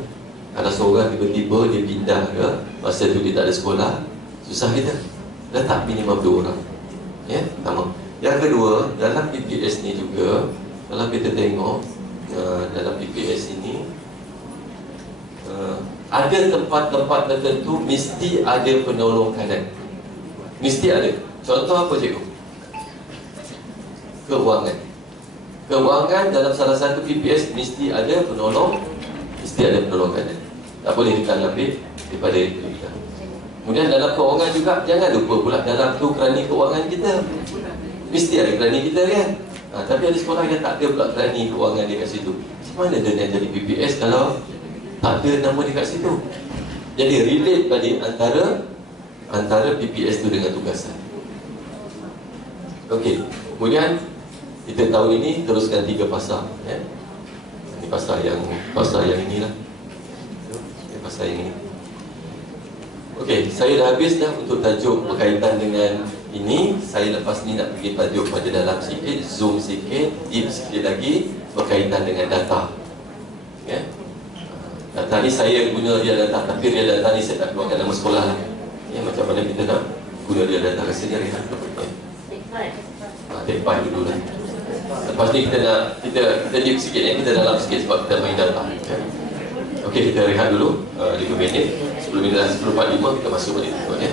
Kalau seorang tiba-tiba dia pindah ke, masa tu dia tak ada sekolah, susah kita. Letak minimum 2 orang. Ya, pertama. Yang kedua, dalam PPS ni juga, kalau kita tengok, dalam PPS ini ada tempat-tempat tertentu mesti ada penolong kanan. Mesti ada. Contoh apa cikgu? Keuangan. Keuangan dalam salah satu PPS mesti ada penolong kanan. Tak boleh kita ambil daripada itu kita. Kemudian dalam keuangan juga jangan lupa pula dalam tu kerani keuangan kita. Mesti ada kerani kita kan. Tapi ada sekolah yang tak ada pula kerani keuangan dia kat situ. Macam mana dia nak jadi PPS kalau tak ada nama dia kat situ? Jadi relate tadi antara PPS tu dengan tugasan. Okey, kemudian kita tahun ini teruskan 3 pasal ya. Ini pasal yang inilah. Ini pasal yang ini. Okey, saya dah habis dah untuk tajuk berkaitan dengan ini. Saya lepas ni nak pergi tajuk pada dalam sikit, zoom sikit, deep sikit lagi berkaitan dengan data. Ya. Data ni saya guna real data, tapi real data ni saya tak keluarkan nama sekolah lah. Ya, macam mana kita nak guna real data, rasanya rehat. Ya. Take 5 dulu lah. Lepas ni kita deep sikit ya, kita dalam sikit sebab kita main data. Ya. Okey, kita rehat dulu 5 minit. Sebelum 10.45 kita masuk balik. Okay.